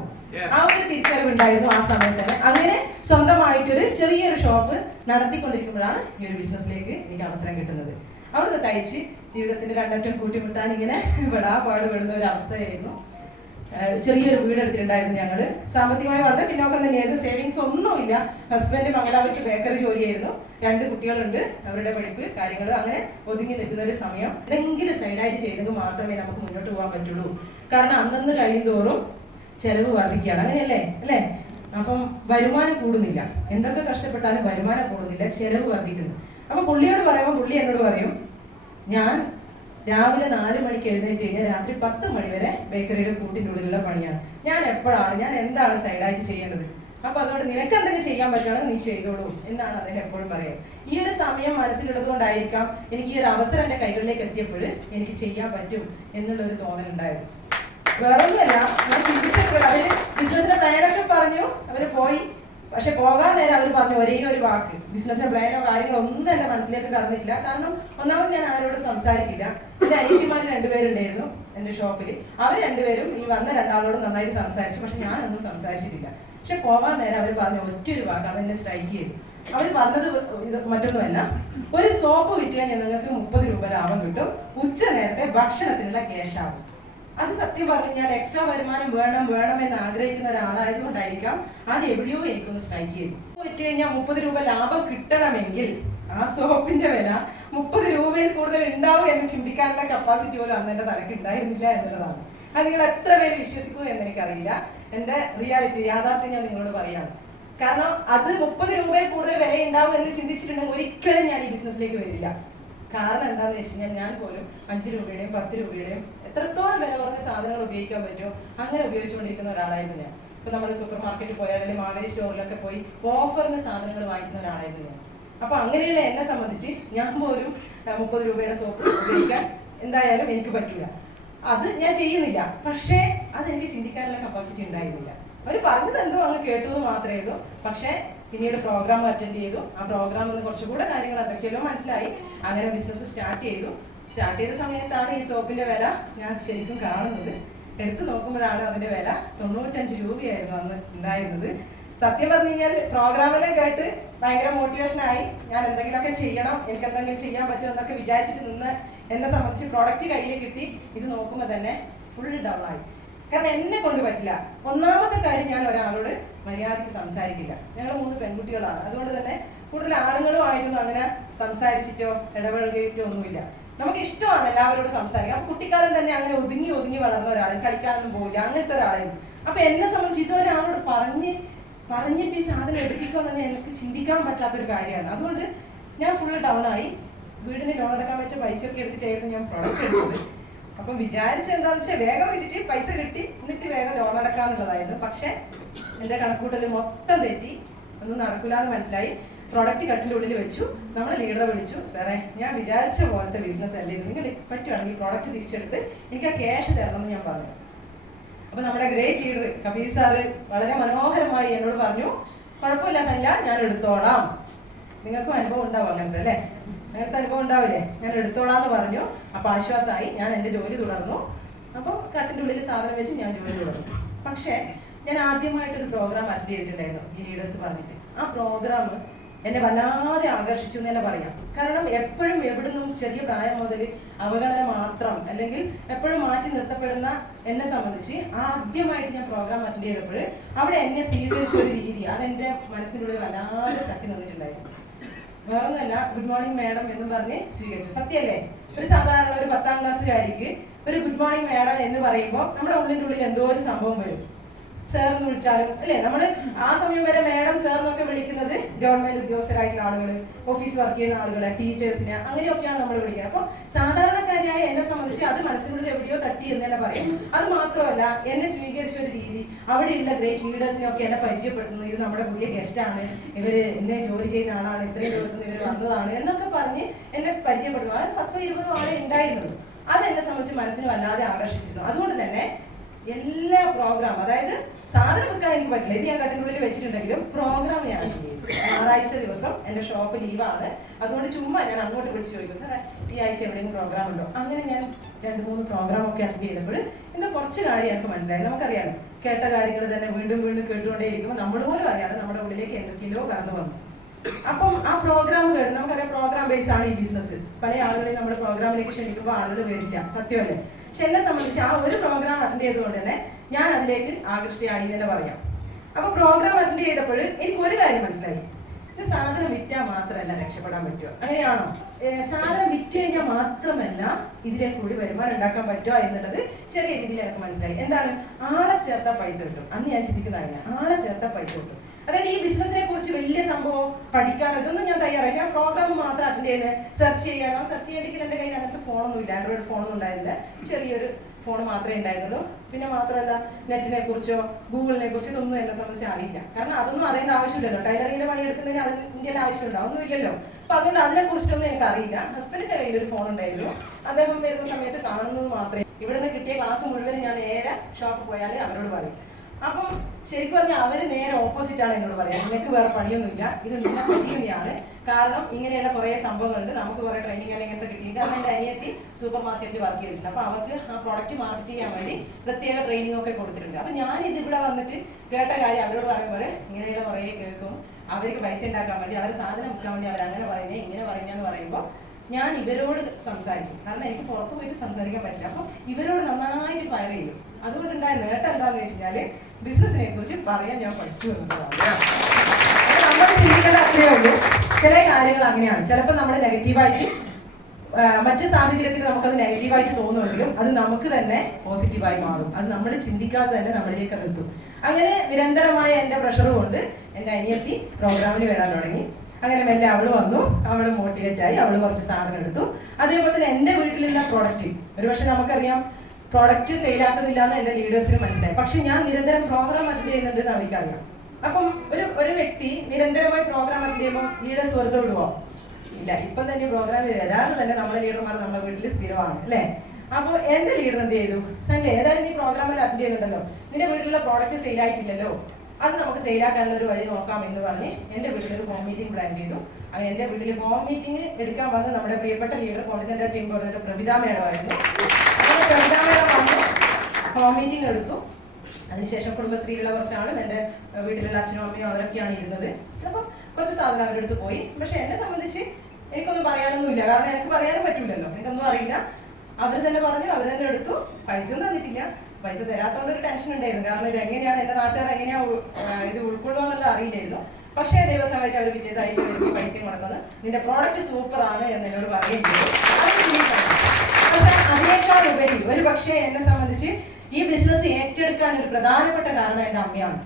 ആ ഒരു തിരിച്ചറിവ് ഉണ്ടായിരുന്നു ആ സമയത്ത് തന്നെ. അങ്ങനെ സ്വന്തമായിട്ടൊരു ചെറിയൊരു ഷോപ്പ് നടത്തിക്കൊണ്ടിരിക്കുമ്പോഴാണ് ഈ ഒരു ബിസിനസ്സിലേക്ക് എനിക്ക് അവസരം കിട്ടുന്നത്. അവിടുന്ന് തയ്ച്ച് ജീവിതത്തിന്റെ രണ്ടറ്റം കൂട്ടിമുട്ടാൻ ഇങ്ങനെ പാടുപെടുന്ന ഒരു അവസ്ഥയായിരുന്നു. ചെറിയൊരു വീടെടുത്തിട്ടുണ്ടായിരുന്നു ഞങ്ങൾ. സാമ്പത്തികമായി വളരെ പിന്നോക്കം തന്നെയായിരുന്നു, സേവിങ്സ് ഒന്നുമില്ല. ഹസ്ബൻഡ് മംഗലാപുരത്ത് ബേക്കറി ജോലിയായിരുന്നു, 2 കുട്ടികളുണ്ട്, അവരുടെ പഠിപ്പ് കാര്യങ്ങൾ അങ്ങനെ ഒതുങ്ങി നിൽക്കുന്ന ഒരു സമയം. എന്തെങ്കിലും സൈഡായിട്ട് ചെയ്തെങ്കിൽ മാത്രമേ നമുക്ക് മുന്നോട്ട് പോകാൻ പറ്റുള്ളൂ. കാരണം അന്നന്ന് കഴിയുന്തോറും ചെലവ് വർദ്ധിക്കുകയാണ്, അങ്ങനെയല്ലേ അല്ലേ? അപ്പം വരുമാനം കൂടുന്നില്ല, എന്തൊക്കെ കഷ്ടപ്പെട്ടാലും വരുമാനം കൂടുന്നില്ല, ചെലവ് വർദ്ധിക്കുന്നു. അപ്പൊ പുള്ളിയോട് പറയുമ്പോൾ പുള്ളി എന്നോട് പറയും, ഞാൻ രാവിലെ 4 മണിക്ക് എഴുന്നേറ്റ് കഴിഞ്ഞാൽ രാത്രി 10 മണി വരെ ബേക്കറിയുടെ കൂട്ടിൻ്റെ ഉള്ളിലുള്ള പണിയാണ്. ഞാൻ എന്താണ് സൈഡായിട്ട് ചെയ്യേണ്ടത്? അപ്പൊ അതുകൊണ്ട് നിനക്ക് എന്തെങ്കിലും ചെയ്യാൻ പറ്റുകയാണെങ്കിൽ നീ ചെയ്തോളൂ എന്നാണ് അദ്ദേഹം എപ്പോഴും പറയുക. ഈ ഒരു സമയം മനസ്സിലുള്ളത് കൊണ്ടായിരിക്കാം എനിക്ക് ഈ ഒരു അവസരം എൻ്റെ കൈകളിലേക്ക് എത്തിയപ്പോൾ എനിക്ക് ചെയ്യാൻ പറ്റും എന്നുള്ളൊരു തോന്നലുണ്ടായിരുന്നു. വേറൊന്നുമല്ല, ഞാൻ ചിന്തിച്ചപ്പോൾ അവര് ബിസിനസിന്റെ പ്ലാനൊക്കെ പറഞ്ഞു, അവര് പോയി. പക്ഷെ പോകാൻ നേരം അവർ പറഞ്ഞു ഒരേ ഒരു വാക്ക്, ബിസിനസിന്റെ പ്ലാനോ കാര്യങ്ങളോ ഒന്നും എന്റെ മനസ്സിലേക്ക് കടന്നിട്ടില്ല. കാരണം ഒന്നാമത് ഞാൻ ആരോടും സംസാരിക്കില്ല. എന്റെ അനിയത്തിമാർ 2 പേരുണ്ടായിരുന്നു എന്റെ ഷോപ്പിൽ. അവർ 2 പേരും ഈ വന്ന 2 ആളോട് നന്നായിട്ട് സംസാരിച്ചു, പക്ഷെ ഞാനൊന്നും സംസാരിച്ചിട്ടില്ല. പക്ഷെ പോകാൻ നേരം അവർ പറഞ്ഞ ഒറ്റൊരു വാക്ക് അതെന്നെ സ്ട്രൈക്ക് ചെയ്തു. അവർ പറഞ്ഞത് മറ്റൊന്നുമല്ല, ഒരു സോപ്പ് വിറ്റാൽ നിങ്ങൾക്ക് 30 രൂപ ലാഭം കിട്ടും, ഉച്ച നേരത്തെ ഭക്ഷണത്തിനുള്ള ക്യാഷ് ആവും. അത് സത്യം പറഞ്ഞു കഴിഞ്ഞാൽ എക്സ്ട്രാ വരുമാനം വേണമെന്ന് ആഗ്രഹിക്കുന്ന ഒരാളായതുകൊണ്ടായിരിക്കാം അത് എവിടെയോ എനിക്കൊന്ന് സ്ട്രൈക്ക് ചെയ്തു. വിറ്റ് കഴിഞ്ഞാൽ 30 രൂപ ലാഭം കിട്ടണമെങ്കിൽ ആ സോപ്പിന്റെ വില 30 രൂപയിൽ കൂടുതൽ ഉണ്ടാവും എന്ന് ചിന്തിക്കാനുള്ള കപ്പാസിറ്റി പോലും അന്ന് എന്റെ തലക്ക് ഉണ്ടായിരുന്നില്ല എന്നുള്ളതാണ്. അത് നിങ്ങൾ എത്ര പേര് വിശ്വസിക്കുന്നു എന്ന് എനിക്കറിയില്ല. എന്റെ റിയാലിറ്റി, യാഥാർത്ഥ്യം ഞാൻ നിങ്ങളോട് പറയാണ്. കാരണം അത് 30 രൂപയിൽ കൂടുതൽ വില ഉണ്ടാവും എന്ന് ചിന്തിച്ചിട്ടുണ്ടെങ്കിൽ ഒരിക്കലും ഞാൻ ഈ ബിസിനസ്സിലേക്ക് വരില്ല. കാരണം എന്താണെന്ന് വെച്ച് കഴിഞ്ഞാൽ ഞാൻ പോലും 5 രൂപയുടെയും 10 രൂപയുടെയും എത്രത്തോളം വില കുറഞ്ഞ സാധനങ്ങൾ ഉപയോഗിക്കാൻ പറ്റുമോ അങ്ങനെ ഉപയോഗിച്ചുകൊണ്ടിരിക്കുന്ന ഒരാളായിരുന്നു ഞാൻ. ഇപ്പൊ നമ്മൾ സൂപ്പർ മാർക്കറ്റിൽ പോയാൽ അല്ലെങ്കിൽ മാവേലി സ്റ്റോറിലൊക്കെ പോയി ഓഫറിന് സാധനങ്ങൾ വാങ്ങിക്കുന്ന ഒരാളായിരുന്നു ഞാൻ. അപ്പൊ അങ്ങനെയുള്ള എന്നെ സംബന്ധിച്ച് ഞാൻ പോലും 30 രൂപയുടെ സോപ്പ് ഉപയോഗിക്കാൻ എന്തായാലും എനിക്ക് പറ്റൂല. അത് ഞാൻ ചെയ്യുന്നില്ല. പക്ഷേ അതെനിക്ക് ചിന്തിക്കാനുള്ള കപ്പാസിറ്റി ഉണ്ടായിരുന്നില്ല. അവർ പറഞ്ഞത് എന്തോ അങ്ങ് കേട്ടത് മാത്രമേ ഉള്ളൂ. പക്ഷേ പിന്നീട് പ്രോഗ്രാം അറ്റൻഡ് ചെയ്തു. ആ പ്രോഗ്രാമിൽ നിന്ന് കുറച്ചുകൂടെ കാര്യങ്ങൾ എന്തൊക്കെയല്ലോ മനസ്സിലായി. അങ്ങനെ ബിസിനസ് സ്റ്റാർട്ട് ചെയ്ത സമയത്താണ് ഈ സോപ്പിന്റെ വില ഞാൻ ശരിക്കും കാണുന്നത്. എടുത്തു നോക്കുമ്പോഴാണ് അതിന്റെ വില 95 രൂപയായിരുന്നു അന്ന് ഉണ്ടായിരുന്നത്. സത്യം പറഞ്ഞു കഴിഞ്ഞാൽ പ്രോഗ്രാമെല്ലാം കേട്ട് ഭയങ്കര മോട്ടിവേഷനായി. ഞാൻ എന്തെങ്കിലുമൊക്കെ ചെയ്യണം, എനിക്ക് എന്തെങ്കിലും ചെയ്യാൻ പറ്റും എന്നൊക്കെ വിചാരിച്ചിട്ട് നിന്ന് എന്നെ സംബന്ധിച്ച് പ്രോഡക്റ്റ് കയ്യിൽ കിട്ടി. ഇത് നോക്കുമ്പോൾ തന്നെ ഫുൾ ഡൗൺ ആയി. കാരണം എന്നെ കൊണ്ട് പറ്റില്ല. ഒന്നാമത്തെ കാര്യം, ഞാൻ ഒരാളോട് മര്യാദയ്ക്ക് സംസാരിക്കില്ല. ഞങ്ങൾ 3 പെൺകുട്ടികളാണ്. അതുകൊണ്ട് തന്നെ കൂടുതൽ ആണുങ്ങളുമായിട്ടൊന്നും അങ്ങനെ സംസാരിച്ചിട്ടോ ഇടപഴകിയിട്ടോ ഒന്നുമില്ല. നമുക്ക് ഇഷ്ടമാണ് എല്ലാവരോടും സംസാരിക്കാം. അപ്പൊ കുട്ടിക്കാലം തന്നെ അങ്ങനെ ഒതുങ്ങി വളർന്ന ഒരാൾ, കളിക്കാനൊന്നും പോവില്ല, അങ്ങനത്തെ ഒരാളായിരുന്നു. അപ്പൊ എന്നെ സംബന്ധിച്ച് ഇതൊരാളോട് പറഞ്ഞിട്ട് ഈ സാധനം എടുപ്പിക്കുക തന്നെ എനിക്ക് ചിന്തിക്കാൻ പറ്റാത്തൊരു കാര്യമാണ്. അതുകൊണ്ട് ഞാൻ ഫുള്ള് ഡൗൺ ആയി. വീടിന് ലോൺ എടുക്കാൻ വെച്ച പൈസയൊക്കെ എടുത്തിട്ടായിരുന്നു ഞാൻ പ്രൊഡക്റ്റ് എടുത്തത്. അപ്പം വിചാരിച്ച എന്താണെന്ന് വെച്ചാൽ വേഗം വിട്ടിട്ട് പൈസ കിട്ടി എന്നിട്ട് വേഗം ലോൺ അടക്കാന്നുള്ളതായിരുന്നു. പക്ഷെ എൻ്റെ കണക്കൂട്ടൽ മൊത്തം തെറ്റി, ഒന്നും നടക്കില്ല എന്ന് മനസ്സിലായി. പ്രൊഡക്റ്റ് കട്ടിൻ്റെ ഉള്ളിൽ വെച്ചു. നമ്മൾ ലീഡറെ വിളിച്ചു, സാറേ ഞാൻ വിചാരിച്ച പോലത്തെ ബിസിനസ് അല്ലേ, നിങ്ങൾ പറ്റുവാണെങ്കിൽ ഈ പ്രോഡക്റ്റ് തിരിച്ചെടുത്ത് എനിക്ക് ആ ക്യാഷ് തരണമെന്ന് ഞാൻ പറഞ്ഞു. അപ്പൊ നമ്മുടെ ഗ്രേറ്റ് ലീഡർ കബീർ സാറ് വളരെ മനോഹരമായി എന്നോട് പറഞ്ഞു, കുഴപ്പമില്ല സല്ല, ഞാൻ എടുത്തോളാം. നിങ്ങൾക്കും അനുഭവം ഉണ്ടാവും അങ്ങനത്തെ അല്ലേ, അങ്ങനത്തെ അനുഭവം ഉണ്ടാവില്ലേ, ഞാൻ എടുത്തോളാന്ന് പറഞ്ഞു. അപ്പൊ ആശ്വാസമായി. ഞാൻ എൻ്റെ ജോലി തുടർന്നു. അപ്പോൾ കട്ടിൻ്റെ ഉള്ളിൽ സാധനം വെച്ച് ഞാൻ ജോലി തുടർന്നു. പക്ഷേ ഞാൻ ആദ്യമായിട്ടൊരു പ്രോഗ്രാം അറ്റൻഡ് ചെയ്തിട്ടുണ്ടായിരുന്നു ഈ ലീഡേഴ്സ് പറഞ്ഞിട്ട്. ആ പ്രോഗ്രാം എന്നെ വല്ലാതെ ആകർഷിച്ചു എന്ന് തന്നെ പറയാം. കാരണം എപ്പോഴും എവിടുന്നും ചെറിയ പ്രായം മുതൽ അവഗണന മാത്രം, അല്ലെങ്കിൽ എപ്പോഴും മാറ്റി നിർത്തപ്പെടുന്ന എന്നെ സംബന്ധിച്ച് ആദ്യമായിട്ട് ഞാൻ പ്രോഗ്രാം അറ്റൻഡ് ചെയ്തപ്പോൾ അവിടെ എന്നെ സ്വീകരിച്ച ഒരു രീതി അതെൻ്റെ മനസ്സിനുള്ളിൽ വല്ലാതെ തട്ടി നിന്നിട്ടുണ്ടായിരുന്നു. വേറൊന്നുമല്ല, ഗുഡ് മോർണിംഗ് മാഡം എന്ന് പറഞ്ഞ് സ്വീകരിച്ചു. സത്യമല്ലേ? ഒരു സാധാരണ ഒരു 10ാം ക്ലാസ്സുകാരിക്ക് ഒരു ഗുഡ് മോർണിംഗ് മാഡം എന്ന് പറയുമ്പോൾ നമ്മുടെ ഉള്ളിൻ്റെ ഉള്ളിൽ എന്തോ ഒരു സംഭവം വരും. സാർ എന്ന് വിളിച്ചാലും അല്ലേ, നമ്മൾ ആ സമയം വരെ മാഡം സാർ എന്നൊക്കെ വിളിക്കുന്നത് ഗവൺമെന്റ് ഉദ്യോഗസ്ഥരായിട്ടുള്ള ആളുകൾ, ഓഫീസ് വർക്ക് ചെയ്യുന്ന ആളുകളെ, ടീച്ചേഴ്സിനെ, അങ്ങനെയൊക്കെയാണ് നമ്മൾ വിളിക്കുന്നത്. അപ്പോൾ സാധാരണക്കാരിയായ എന്നെ സംബന്ധിച്ച് അത് മനസ്സിനുള്ളിൽ എവിടെയോ തട്ടി എന്ന് തന്നെ പറയും. അത് മാത്രമല്ല, എന്നെ സ്വീകരിച്ച ഒരു രീതി, അവിടെയുള്ള ഗ്രേറ്റ് ലീഡേഴ്സിനെയൊക്കെ എന്നെ പരിചയപ്പെടുത്തുന്നത്, ഇത് നമ്മുടെ പുതിയ ഗസ്റ്റാണ്, ഇവര് ഇന്നേ ജോലി ചെയ്യുന്ന ആളാണ്, ഇത്രയും ദൂരത്തുനിന്ന് ഇവർ വന്നതാണ് എന്നൊക്കെ പറഞ്ഞ് എന്നെ പരിചയപ്പെടുന്നു. അത് 10-20 ആളെ ഉണ്ടായിരുന്നുള്ളൂ. അതെന്നെ സംബന്ധിച്ച് മനസ്സിന് വല്ലാതെ ആകർഷിച്ചിരുന്നു. അതുകൊണ്ട് തന്നെ എല്ലാ പ്രോഗ്രാം, അതായത് സാധനം വെക്കാൻ എനിക്ക് പറ്റില്ല, ഇത് ഞാൻ കട്ടിനുള്ളിൽ വെച്ചിട്ടുണ്ടെങ്കിലും പ്രോഗ്രാം ഞാൻ ചെയ്തു. ഞായറാഴ്ച ദിവസം എൻ്റെ ഷോപ്പ് ലീവാണ്, അതുകൊണ്ട് ചുമ്മാ ഞാൻ അങ്ങോട്ട് വിളിച്ച് ചോദിക്കും, സാറേ ഈ ആഴ്ച എവിടെയെങ്കിലും പ്രോഗ്രാം ഉണ്ടോ? അങ്ങനെ ഞാൻ 2-3 പ്രോഗ്രാമൊക്കെ അറ്റൻഡ് ചെയ്തപ്പോൾ എന്താ കുറച്ച് കാര്യം എനിക്ക് മനസ്സിലായി. നമുക്കറിയാലോ, കേട്ട കാര്യങ്ങൾ തന്നെ വീണ്ടും വീണ്ടും കേട്ടുകൊണ്ടേ ഇരിക്കുമ്പോൾ നമ്മൾ പോലും അറിയാതെ നമ്മുടെ ഉള്ളിലേക്ക് എന്തൊക്കെയോ കടന്നു വന്നു. അപ്പം ആ പ്രോഗ്രാം കേട്ട്, നമുക്കറിയാം പ്രോഗ്രാം ബേസ് ആണ് ഈ ബിസിനസ്. പല ആളുകളെയും നമ്മൾ പ്രോഗ്രാമിലേക്ക് ക്ഷണിക്കുമ്പോൾ ആളുകൾ വരില്ല, സത്യമല്ലേ? പക്ഷെ എന്നെ സംബന്ധിച്ച് ആ ഒരു പ്രോഗ്രാം അറ്റൻഡ് ചെയ്തുകൊണ്ട് തന്നെ ഞാൻ അതിലേക്ക് ആകൃഷ്ടയായി എന്ന് തന്നെ പറയാം. അപ്പൊ പ്രോഗ്രാം അറ്റൻഡ് ചെയ്തപ്പോൾ എനിക്ക് ഒരു കാര്യം മനസ്സിലായി, ഇത് സാധനം വിറ്റാൽ മാത്രമല്ല രക്ഷപ്പെടാൻ പറ്റുക. അങ്ങനെയാണോ? സാധനം വിറ്റ് കഴിഞ്ഞാൽ മാത്രമല്ല ഇതിലെ കൂടി വരുമാനം ഉണ്ടാക്കാൻ പറ്റുക എന്നുള്ളത് ചെറിയ രീതിയിൽ എനിക്ക് മനസ്സിലായി. എന്താണ്? ആളെ ചേർത്താൽ പൈസ കിട്ടും. അന്ന് ഞാൻ ചിന്തിക്കുന്നതാണ്, ആളെ ചേർത്താൽ പൈസ കിട്ടും. അതായത് ഈ ബിസിനസിനെ കുറിച്ച് വലിയ സംഭവം പഠിക്കാനോ ഇതൊന്നും ഞാൻ തയ്യാറായി. ഞാൻ പ്രോഗ്രാം മാത്രം അറ്റൻഡ് ചെയ്ത് സെർച്ച് ചെയ്യാനോ, സെർച്ച് ചെയ്യണമെങ്കിൽ എൻ്റെ കയ്യിൽ അങ്ങനത്തെ ഫോണൊന്നും ഇല്ല, ആൻഡ്രോയിഡ് ഫോണൊന്നും ഉണ്ടായിരുന്നില്ല, ചെറിയൊരു ഫോൺ മാത്രമേ ഉണ്ടായിരുന്നുള്ളൂ. പിന്നെ മാത്രമല്ല നെറ്റിനെ കുറിച്ചോ ഗൂഗിളിനെ കുറിച്ചോ ഇതൊന്നും എന്നെ സംബന്ധിച്ച് അറിയില്ല. കാരണം അതൊന്നും അറിയേണ്ട ആവശ്യമില്ലല്ലോ, ടൈലറിങ്ങിന്റെ പണിയെടുക്കുന്നതിന് അതിൻ്റെ ആവശ്യമുണ്ടോ? ഒന്നും ഇല്ലല്ലോ. അപ്പൊ അതുകൊണ്ട് അതിനെ കുറിച്ചൊന്നും എനിക്ക് അറിയില്ല. ഹസ്ബൻഡിന്റെ കയ്യിൽ ഒരു ഫോൺ ഉണ്ടായിരുന്നു, അദ്ദേഹം വരുന്ന സമയത്ത് കാണുന്നത് മാത്രമേ. ഇവിടുന്ന് കിട്ടിയ ക്ലാസ് മുഴുവനും ഞാൻ നേരെ ഷോപ്പിൽ പോയാൽ അവരോട് പറയും. അപ്പം ശരിക്കും പറഞ്ഞാൽ അവര് നേരെ ഓപ്പോസിറ്റ് ആണ് എന്നോട് പറയാം, നിനക്ക് വേറെ പണിയൊന്നുമില്ല, ഇത് നിന്നെ പഠിക്കുന്നതാണ്. കാരണം ഇങ്ങനെയുള്ള കുറേ സംഭവങ്ങളുണ്ട്, നമുക്ക് കുറേ ട്രെയിനിങ് അല്ലെങ്കിൽ ഇങ്ങനത്തെ കിട്ടി. കാരണം എൻ്റെ അനിയത്തി സൂപ്പർ മാർക്കറ്റിൽ വർക്ക് ചെയ്തിട്ടുണ്ട്. അപ്പൊ അവർക്ക് ആ പ്രോഡക്റ്റ് മാർക്കറ്റ് ചെയ്യാൻ വേണ്ടി പ്രത്യേക ട്രെയിനിങ് ഒക്കെ കൊടുത്തിട്ടുണ്ട്. അപ്പൊ ഞാൻ ഇതിവിടെ വന്നിട്ട് കേട്ട കാര്യം അവരോട് പറയുമ്പോൾ ഇങ്ങനെയുള്ള കുറേ കേൾക്കും. അവർക്ക് പൈസ ഉണ്ടാക്കാൻ വേണ്ടി, അവരെ സാധനം വിൽക്കാൻ വേണ്ടി അവരങ്ങനെ പറയുന്നത് ഇങ്ങനെ പറയുന്നതെന്ന് പറയുമ്പോൾ ഞാൻ ഇവരോട് സംസാരിക്കും. കാരണം എനിക്ക് പുറത്ത് പോയിട്ട് സംസാരിക്കാൻ പറ്റില്ല. അപ്പൊ ഇവരോട് നന്നായിട്ട് ഫയർ ചെയ്യും. അതുകൊണ്ടുണ്ടായ നേട്ടം എന്താണെന്ന് വെച്ച് കഴിഞ്ഞാല് ബിസിനസിനെ കുറിച്ച് പറയാൻ ഞാൻ പഠിച്ചു എന്നുള്ളതാണ്. നമ്മൾ ചിന്തിക്കേണ്ട അത്രയേ ഉള്ളൂ. ചില കാര്യങ്ങൾ അങ്ങനെയാണ്, ചിലപ്പോൾ നമ്മൾ നെഗറ്റീവായിട്ട് മറ്റു സാഹചര്യത്തിൽ നമുക്കത് നെഗറ്റീവായിട്ട് തോന്നുമെങ്കിലും അത് നമുക്ക് തന്നെ പോസിറ്റീവായി മാറും. അത് നമ്മൾ ചിന്തിക്കാതെ തന്നെ നമ്മളിലേക്ക് അത് എത്തും. അങ്ങനെ നിരന്തരമായ എൻ്റെ പ്രഷർ കൊണ്ട് എൻ്റെ അനിയത്തി പ്രോഗ്രാമിന് വരാൻ തുടങ്ങി. അങ്ങനെ മെല്ലെ അവള് വന്നു, അവള് മോട്ടിവേറ്റ് ആയി, അവള് കുറച്ച് സാധനം എടുത്തു. അതേപോലെ തന്നെ എൻ്റെ വീട്ടിലുള്ള പ്രോഡക്റ്റ്, ഒരുപക്ഷെ നമുക്കറിയാം പ്രോഡക്റ്റ് സെയിലാക്കുന്നില്ല എന്ന് എൻ്റെ ലീഡേഴ്സിന് മനസ്സിലായി. പക്ഷെ ഞാൻ നിരന്തരം പ്രോഗ്രാം അറ്റൻഡ് ചെയ്യുന്നുണ്ട് എന്ന് അവർക്കറിയാം. അപ്പം ഒരു വ്യക്തി നിരന്തരമായി പ്രോഗ്രാം അറ്റൻഡ് ചെയ്യുമ്പോൾ ലീഡേഴ്സ് വെറുതെ വിടുവോ? ഇല്ല. ഇപ്പം തന്നെ പ്രോഗ്രാം വരാതെ തന്നെ നമ്മുടെ ലീഡർമാർ നമ്മുടെ വീട്ടിൽ സ്ഥിരമാണ്, അല്ലേ? അപ്പോൾ എൻ്റെ ലീഡർ എന്ത് ചെയ്തു? സൺഡേ ഏതായാലും നീ പ്രോഗ്രാമിൽ അറ്റൻഡ് ചെയ്യുന്നുണ്ടല്ലോ, നിന്റെ വീട്ടിലുള്ള പ്രോഡക്റ്റ് സെയിലായിട്ടില്ലല്ലോ, അത് നമുക്ക് സെയിലാക്കാനുള്ള ഒരു വഴി നോക്കാം എന്ന് പറഞ്ഞ് എൻ്റെ വീട്ടിലൊരു ഹോം മീറ്റിംഗ് പ്ലാൻ ചെയ്തു. അങ്ങനെ എൻ്റെ വീട്ടിൽ ഹോം മീറ്റിംഗ് എടുക്കാൻ വന്ന് നമ്മുടെ പ്രിയപ്പെട്ട leader coordinator team coordinator Prabhitha മേഡമായിരുന്നു. പ്രഭിത മേഡം വന്ന് ഹോം മീറ്റിംഗ് എടുത്തു. അതിനുശേഷം കുടുംബശ്രീയിലുള്ള കുറച്ചാളും എൻ്റെ വീട്ടിലുള്ള അച്ഛനും അമ്മയും അവരൊക്കെയാണ് ഇരുന്നത്. അപ്പം കുറച്ച് സാധനം അവരുടെ അടുത്ത് പോയി. പക്ഷെ എന്നെ സംബന്ധിച്ച് എനിക്കൊന്നും പറയാനൊന്നുമില്ല, കാരണം എനിക്ക് പറയാനും പറ്റില്ലല്ലോ, എനിക്കൊന്നും അറിയില്ല. അവർ തന്നെ പറഞ്ഞു, അവർ തന്നെ എടുത്തു. പൈസയൊന്നും തന്നിട്ടില്ല. പൈസ തരാത്തോണ്ട് ഒരു ടെൻഷൻ ഉണ്ടായിരുന്നു, കാരണം ഇത് എങ്ങനെയാണ് എൻ്റെ നാട്ടുകാർ എങ്ങനെയാ ഇത് ഉൾക്കൊള്ളുക എന്നുള്ളത് അറിയില്ലായിരുന്നു. പക്ഷേ ദിവസം കഴിച്ച് അവർ പിറ്റേത് അയച്ചു എനിക്ക് പൈസയും കൊടുക്കുന്നത്, നിന്റെ പ്രോഡക്റ്റ് സൂപ്പർ ആണ് എന്ന് എന്നോട് പറയുകയും ചെയ്തു. പക്ഷെ അതിനേക്കാൾ ഉപരി ഒരു പക്ഷേ എന്നെ സംബന്ധിച്ച് ഈ ബിസിനസ് ഏറ്റെടുക്കാൻ ഒരു പ്രധാനപ്പെട്ട കാരണം എൻ്റെ അമ്മയാണ്.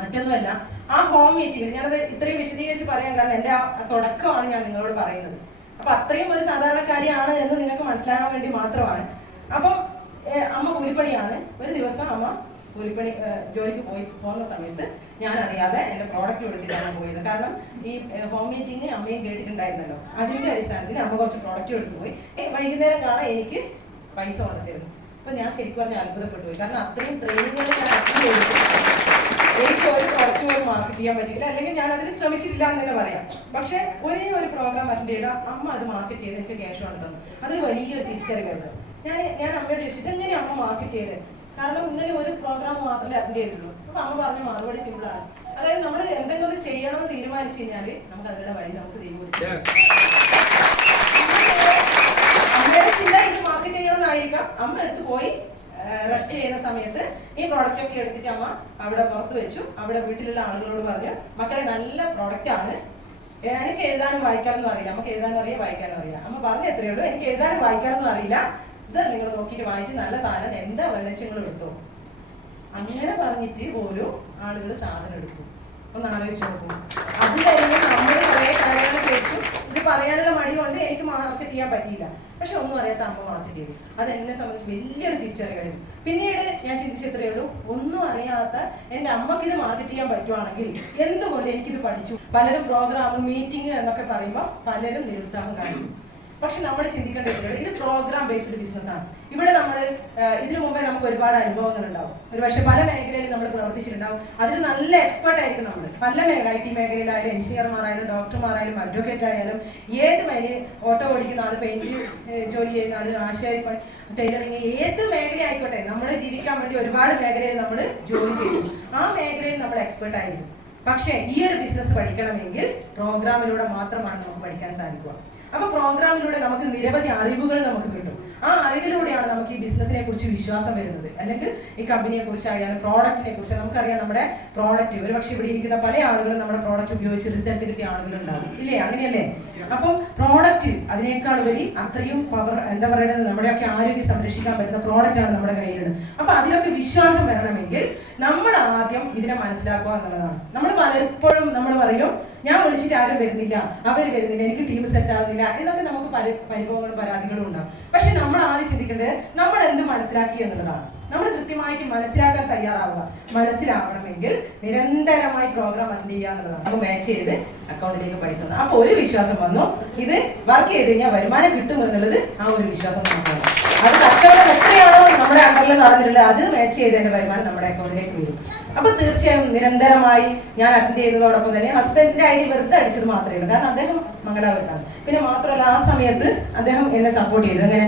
മറ്റൊന്നുമല്ല, ആ ഹോം മീറ്റിംഗിൽ ഞാനത് ഇത്രയും വിശദീകരിച്ച് പറയാൻ കാരണം എൻ്റെ ആ തുടക്കമാണ് ഞാൻ നിങ്ങളോട് പറയുന്നത്. അപ്പൊ അത്രയും ഒരു സാധാരണക്കാരിയാണ് എന്ന് നിങ്ങൾക്ക് മനസ്സിലാകാൻ വേണ്ടി മാത്രമാണ്. അപ്പം അമ്മ കൂലിപ്പണിയാണ്. ഒരു ദിവസം അമ്മ കൂലിപ്പണി ജോലിക്ക് പോകുന്ന സമയത്ത് ഞാൻ അറിയാതെ എൻ്റെ പ്രോഡക്റ്റ് എടുത്തിട്ടാണ് പോയത്. കാരണം ഈ ഹോം മീറ്റിംഗ് അമ്മയും കേട്ടിട്ടുണ്ടായിരുന്നല്ലോ, അതിൻ്റെ അടിസ്ഥാനത്തിൽ അമ്മ കുറച്ച് പ്രോഡക്റ്റ് എടുത്തു പോയി. വൈകുന്നേരം കാണാൻ എനിക്ക് പൈസ കൊണ്ടുതരുന്നു. അപ്പൊ ഞാൻ ശരിക്കും പറഞ്ഞാൽ അത്ഭുതപ്പെട്ടു പോയി. കാരണം അത്രയും ട്രെയിനിങ്ങുകൾ ഞാൻ അറ്റൻഡ് ചെയ്തിട്ട് എനിക്ക് ഒരു പ്രോഡക്റ്റ് പോലും മാർക്കറ്റ് ചെയ്യാൻ പറ്റിയില്ല, അല്ലെങ്കിൽ ഞാൻ അതിന് ശ്രമിച്ചിട്ടില്ല എന്ന് തന്നെ പറയാം. പക്ഷെ ഒരേ ഒരു പ്രോഗ്രാം അറ്റൻഡ് ചെയ്താൽ അമ്മ അത് മാർക്കറ്റ് ചെയ്ത് എനിക്ക് ക്യാഷ് കൊണ്ട് തന്നു. അതൊരു വലിയൊരു തിരിച്ചറിവുണ്ട്. ഞാൻ അമ്മയോട് ചോദിച്ചു, ഇതെങ്ങനെയാണ് അമ്മ മാർക്കറ്റ് ചെയ്തത്? കാരണം ഇന്നലെ ഒരു പ്രോഗ്രാം മാത്രമേ അറ്റൻഡ് ചെയ്തിട്ടുള്ളൂ. അപ്പൊ അമ്മ പറഞ്ഞ മറുപടി സിമ്പിളാണ്. അതായത് നമ്മൾ എന്തെങ്കിലും ഒന്ന് ചെയ്യണമെന്ന് തീരുമാനിച്ചു കഴിഞ്ഞാൽ നമുക്ക് അതിനുള്ള വഴി നമുക്ക് തീരുമാനിക്കാം. അമ്മയുടെ ചിന്ത ഇത് മാർക്കറ്റ് ചെയ്യണമെന്നായിരിക്കാം. അമ്മ എടുത്ത് പോയി റെസ്റ്റ് ചെയ്യുന്ന സമയത്ത് ഈ പ്രോഡക്റ്റ് ഒക്കെ എടുത്തിട്ട് അമ്മ അവിടെ പുറത്ത് വെച്ചു. അവിടെ വീട്ടിലുള്ള ആളുകളോട് പറഞ്ഞു, മക്കളെ നല്ല പ്രോഡക്റ്റ് ആണ്, എനിക്ക് എഴുതാനും വായിക്കാനൊന്നും അറിയില്ല. നമുക്ക് എഴുതാനും അറിയാം, വായിക്കാനും അറിയില്ല. അമ്മ പറഞ്ഞു എത്രയേ ഉള്ളൂ, എനിക്ക് എഴുതാനും വായിക്കാനൊന്നും അറിയില്ല, ഇത് നിങ്ങൾ നോക്കിയിട്ട് വാങ്ങിച്ച് നല്ല സാധനം എന്താ വെള്ളച്ചങ്ങൾ എടുത്തു. അങ്ങനെ പറഞ്ഞിട്ട് പോലും ആളുകൾ സാധനം എടുത്തു. ഒന്ന് ആലോചിച്ച് നോക്കൂ. അത് കഴിഞ്ഞ് നമ്മൾ കുറേ കാര്യങ്ങൾ കേട്ടു. ഇത് പറയാനുള്ള മടി കൊണ്ട് എനിക്ക് മാർക്കറ്റ് ചെയ്യാൻ പറ്റിയില്ല. പക്ഷെ ഒന്നും അറിയാത്ത അമ്മ മാർക്കറ്റ് ചെയ്തു. അത് എന്നെ സംബന്ധിച്ച് വലിയൊരു തിരിച്ചറിവായിരുന്നു. പിന്നീട് ഞാൻ ചിന്തിച്ചത്രയേ ഉള്ളൂ, ഒന്നും അറിയാത്ത എൻ്റെ അമ്മക്ക് ഇത് മാർക്കറ്റ് ചെയ്യാൻ പറ്റുവാണെങ്കിൽ എന്തുകൊണ്ട് എനിക്കിത് പഠിച്ചു. പലരും പ്രോഗ്രാം മീറ്റിംഗ് എന്നൊക്കെ പറയുമ്പോൾ പലരും നിരുത്സാഹം കാണിക്കും. പക്ഷെ നമ്മൾ ചിന്തിക്കേണ്ടത് ഇത് പ്രോഗ്രാം ബേസ്ഡ് ബിസിനസ്സാണ്. ഇവിടെ നമ്മൾ ഇതിനു മുമ്പേ നമുക്ക് ഒരുപാട് അനുഭവങ്ങൾ ഉണ്ടാവും. ഒരുപക്ഷെ പല മേഖലയിൽ നമ്മൾ പ്രവർത്തിച്ചിട്ടുണ്ടാവും. അതിൽ നല്ല എക്സ്പെർട്ട് ആയിരിക്കും നമ്മൾ. പല IT മേഖലയിലായാലും എഞ്ചിനീയർമാരായാലും ഡോക്ടർമാരായാലും അഡ്വക്കേറ്റ് ആയാലും ഏത് ഓട്ടോ ഓടിക്കുന്ന ആൾ, പെയിന്റ് ജോലി ചെയ്യുന്ന ആൾ, ആശാരി ടൈലറിങ്, ഏത് മേഖല ആയിക്കോട്ടെ, നമ്മൾ ജീവിക്കാൻ വേണ്ടി ഒരുപാട് മേഖലയിൽ നമ്മൾ ജോലി ചെയ്യും. ആ മേഖലയിൽ നമ്മൾ എക്സ്പെർട്ട് ആയിരിക്കും. പക്ഷേ ഈ ഒരു ബിസിനസ് പഠിക്കണമെങ്കിൽ പ്രോഗ്രാമിലൂടെ മാത്രമാണ് നമുക്ക് പഠിക്കാൻ സാധിക്കുക. അപ്പൊ പ്രോഗ്രാമിലൂടെ നമുക്ക് നിരവധി അറിവുകൾ നമുക്ക് കിട്ടും. ആ അറിവിലൂടെയാണ് നമുക്ക് ഈ ബിസിനസിനെ കുറിച്ച് വിശ്വാസം വരുന്നത്. അല്ലെങ്കിൽ ഈ കമ്പനിയെ കുറിച്ചായാലും പ്രോഡക്റ്റിനെ കുറിച്ച് നമുക്കറിയാം. നമ്മുടെ പ്രോഡക്റ്റ് ഒരുപക്ഷെ ഇവിടെ ഇരിക്കുന്ന പല ആളുകളും നമ്മുടെ പ്രോഡക്റ്റ് ഉപയോഗിച്ച് റിസൾട്ട് കിട്ടിയ ആളുകളുണ്ടാവും, ഇല്ലേ? അങ്ങനെയല്ലേ? അപ്പം പ്രോഡക്റ്റ് അതിനേക്കാൾ ഉപരി അത്രയും പവർ, എന്താ പറയുന്നത്, നമ്മുടെയൊക്കെ ആരോഗ്യം സംരക്ഷിക്കാൻ പറ്റുന്ന പ്രോഡക്റ്റ് ആണ് നമ്മുടെ കയ്യിലുള്ളത്. അപ്പൊ അതിലൊക്കെ വിശ്വാസം വരണമെങ്കിൽ നമ്മൾ ആദ്യം ഇതിനെ മനസ്സിലാക്കുക എന്നുള്ളതാണ്. നമ്മൾ പലപ്പോഴും നമ്മൾ പറയും, ഞാൻ വിളിച്ചിട്ട് ആരും വരുന്നില്ല, അവർ വരുന്നില്ല, എനിക്ക് ടീം സെറ്റ് ആകുന്നില്ല എന്നൊക്കെ നമുക്ക് പല പരിഭവങ്ങളും പരാതികളും ഉണ്ടാവും. പക്ഷെ നമ്മൾ ആദ്യം ചിന്തിക്കേണ്ടത് നമ്മൾ എന്ത് മനസ്സിലാക്കി എന്നുള്ളതാണ്. നമ്മൾ കൃത്യമായിട്ട് മനസ്സിലാക്കാൻ തയ്യാറാവുക. മനസ്സിലാവണമെങ്കിൽ നിരന്തരമായി പ്രോഗ്രാം അറ്റൻഡ് ചെയ്യുക എന്നുള്ളതാണ്. അപ്പോൾ മാച്ച് ചെയ്ത് അക്കൗണ്ടിലേക്ക് പൈസ വന്നു. അപ്പോൾ ഒരു വിശ്വാസം വന്നു, ഇത് വർക്ക് ചെയ്ത് കഴിഞ്ഞാൽ വരുമാനം കിട്ടും എന്നുള്ളത് ആ ഒരു വിശ്വാസം നമുക്കാണ്. അത് കച്ചവടം എത്രയാണോ നമ്മുടെ അക്കൗണ്ടിൽ നടന്നിട്ടുള്ളത് അത് മാച്ച് ചെയ്തതിന്റെ വരുമാനം നമ്മുടെ അക്കൗണ്ടിലേക്ക് വരും. അപ്പൊ തീർച്ചയായും നിരന്തരമായി ഞാൻ അറ്റൻഡ് ചെയ്യുന്നതോടൊപ്പം തന്നെ ഹസ്ബൻഡിന്റെ ID വെറുതെ അടിച്ചത് മാത്രമേ ഉള്ളൂ. കാരണം അദ്ദേഹം മംഗലാപുരത്താണ്. പിന്നെ മാത്രമല്ല ആ സമയത്ത് അദ്ദേഹം എന്നെ സപ്പോർട്ട് ചെയ്തു. അങ്ങനെ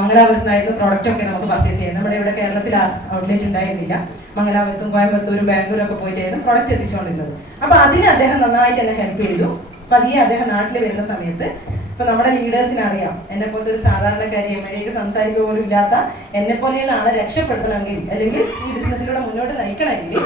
മംഗലാപുരത്തായിരുന്നു പ്രോഡക്റ്റ് ഒക്കെ നമുക്ക് പർച്ചേസ് ചെയ്യുന്നത്. നമ്മുടെ ഇവിടെ കേരളത്തിൽ ഔട്ട്ലെറ്റ് ഉണ്ടായിരുന്നില്ല. മംഗലാപുരത്തും കോയമ്പത്തൂരും ബാംഗ്ലൂരും ഒക്കെ പോയിട്ടായിരുന്നു പ്രോഡക്റ്റ് എത്തിച്ചുകൊണ്ടിരുന്നത്. അപ്പൊ അതിന് അദ്ദേഹം നന്നായിട്ട് എന്നെ ഹെൽപ്പ് ചെയ്തു. പതിയെ അദ്ദേഹം നാട്ടിൽ വരുന്ന സമയത്ത് ഇപ്പൊ നമ്മുടെ ലീഡേഴ്സിനെ അറിയാം, എന്നെ പോലത്തെ ഒരു സാധാരണക്കാരി എമ്മയിലേക്ക് സംസാരിക്കുക പോലും ഇല്ലാത്ത എന്നെ പോലെയുള്ള ആളെ രക്ഷപ്പെടുത്തണമെങ്കിൽ അല്ലെങ്കിൽ ഈ ബിസിനസ്സിലൂടെ മുന്നോട്ട് നയിക്കണമെങ്കിൽ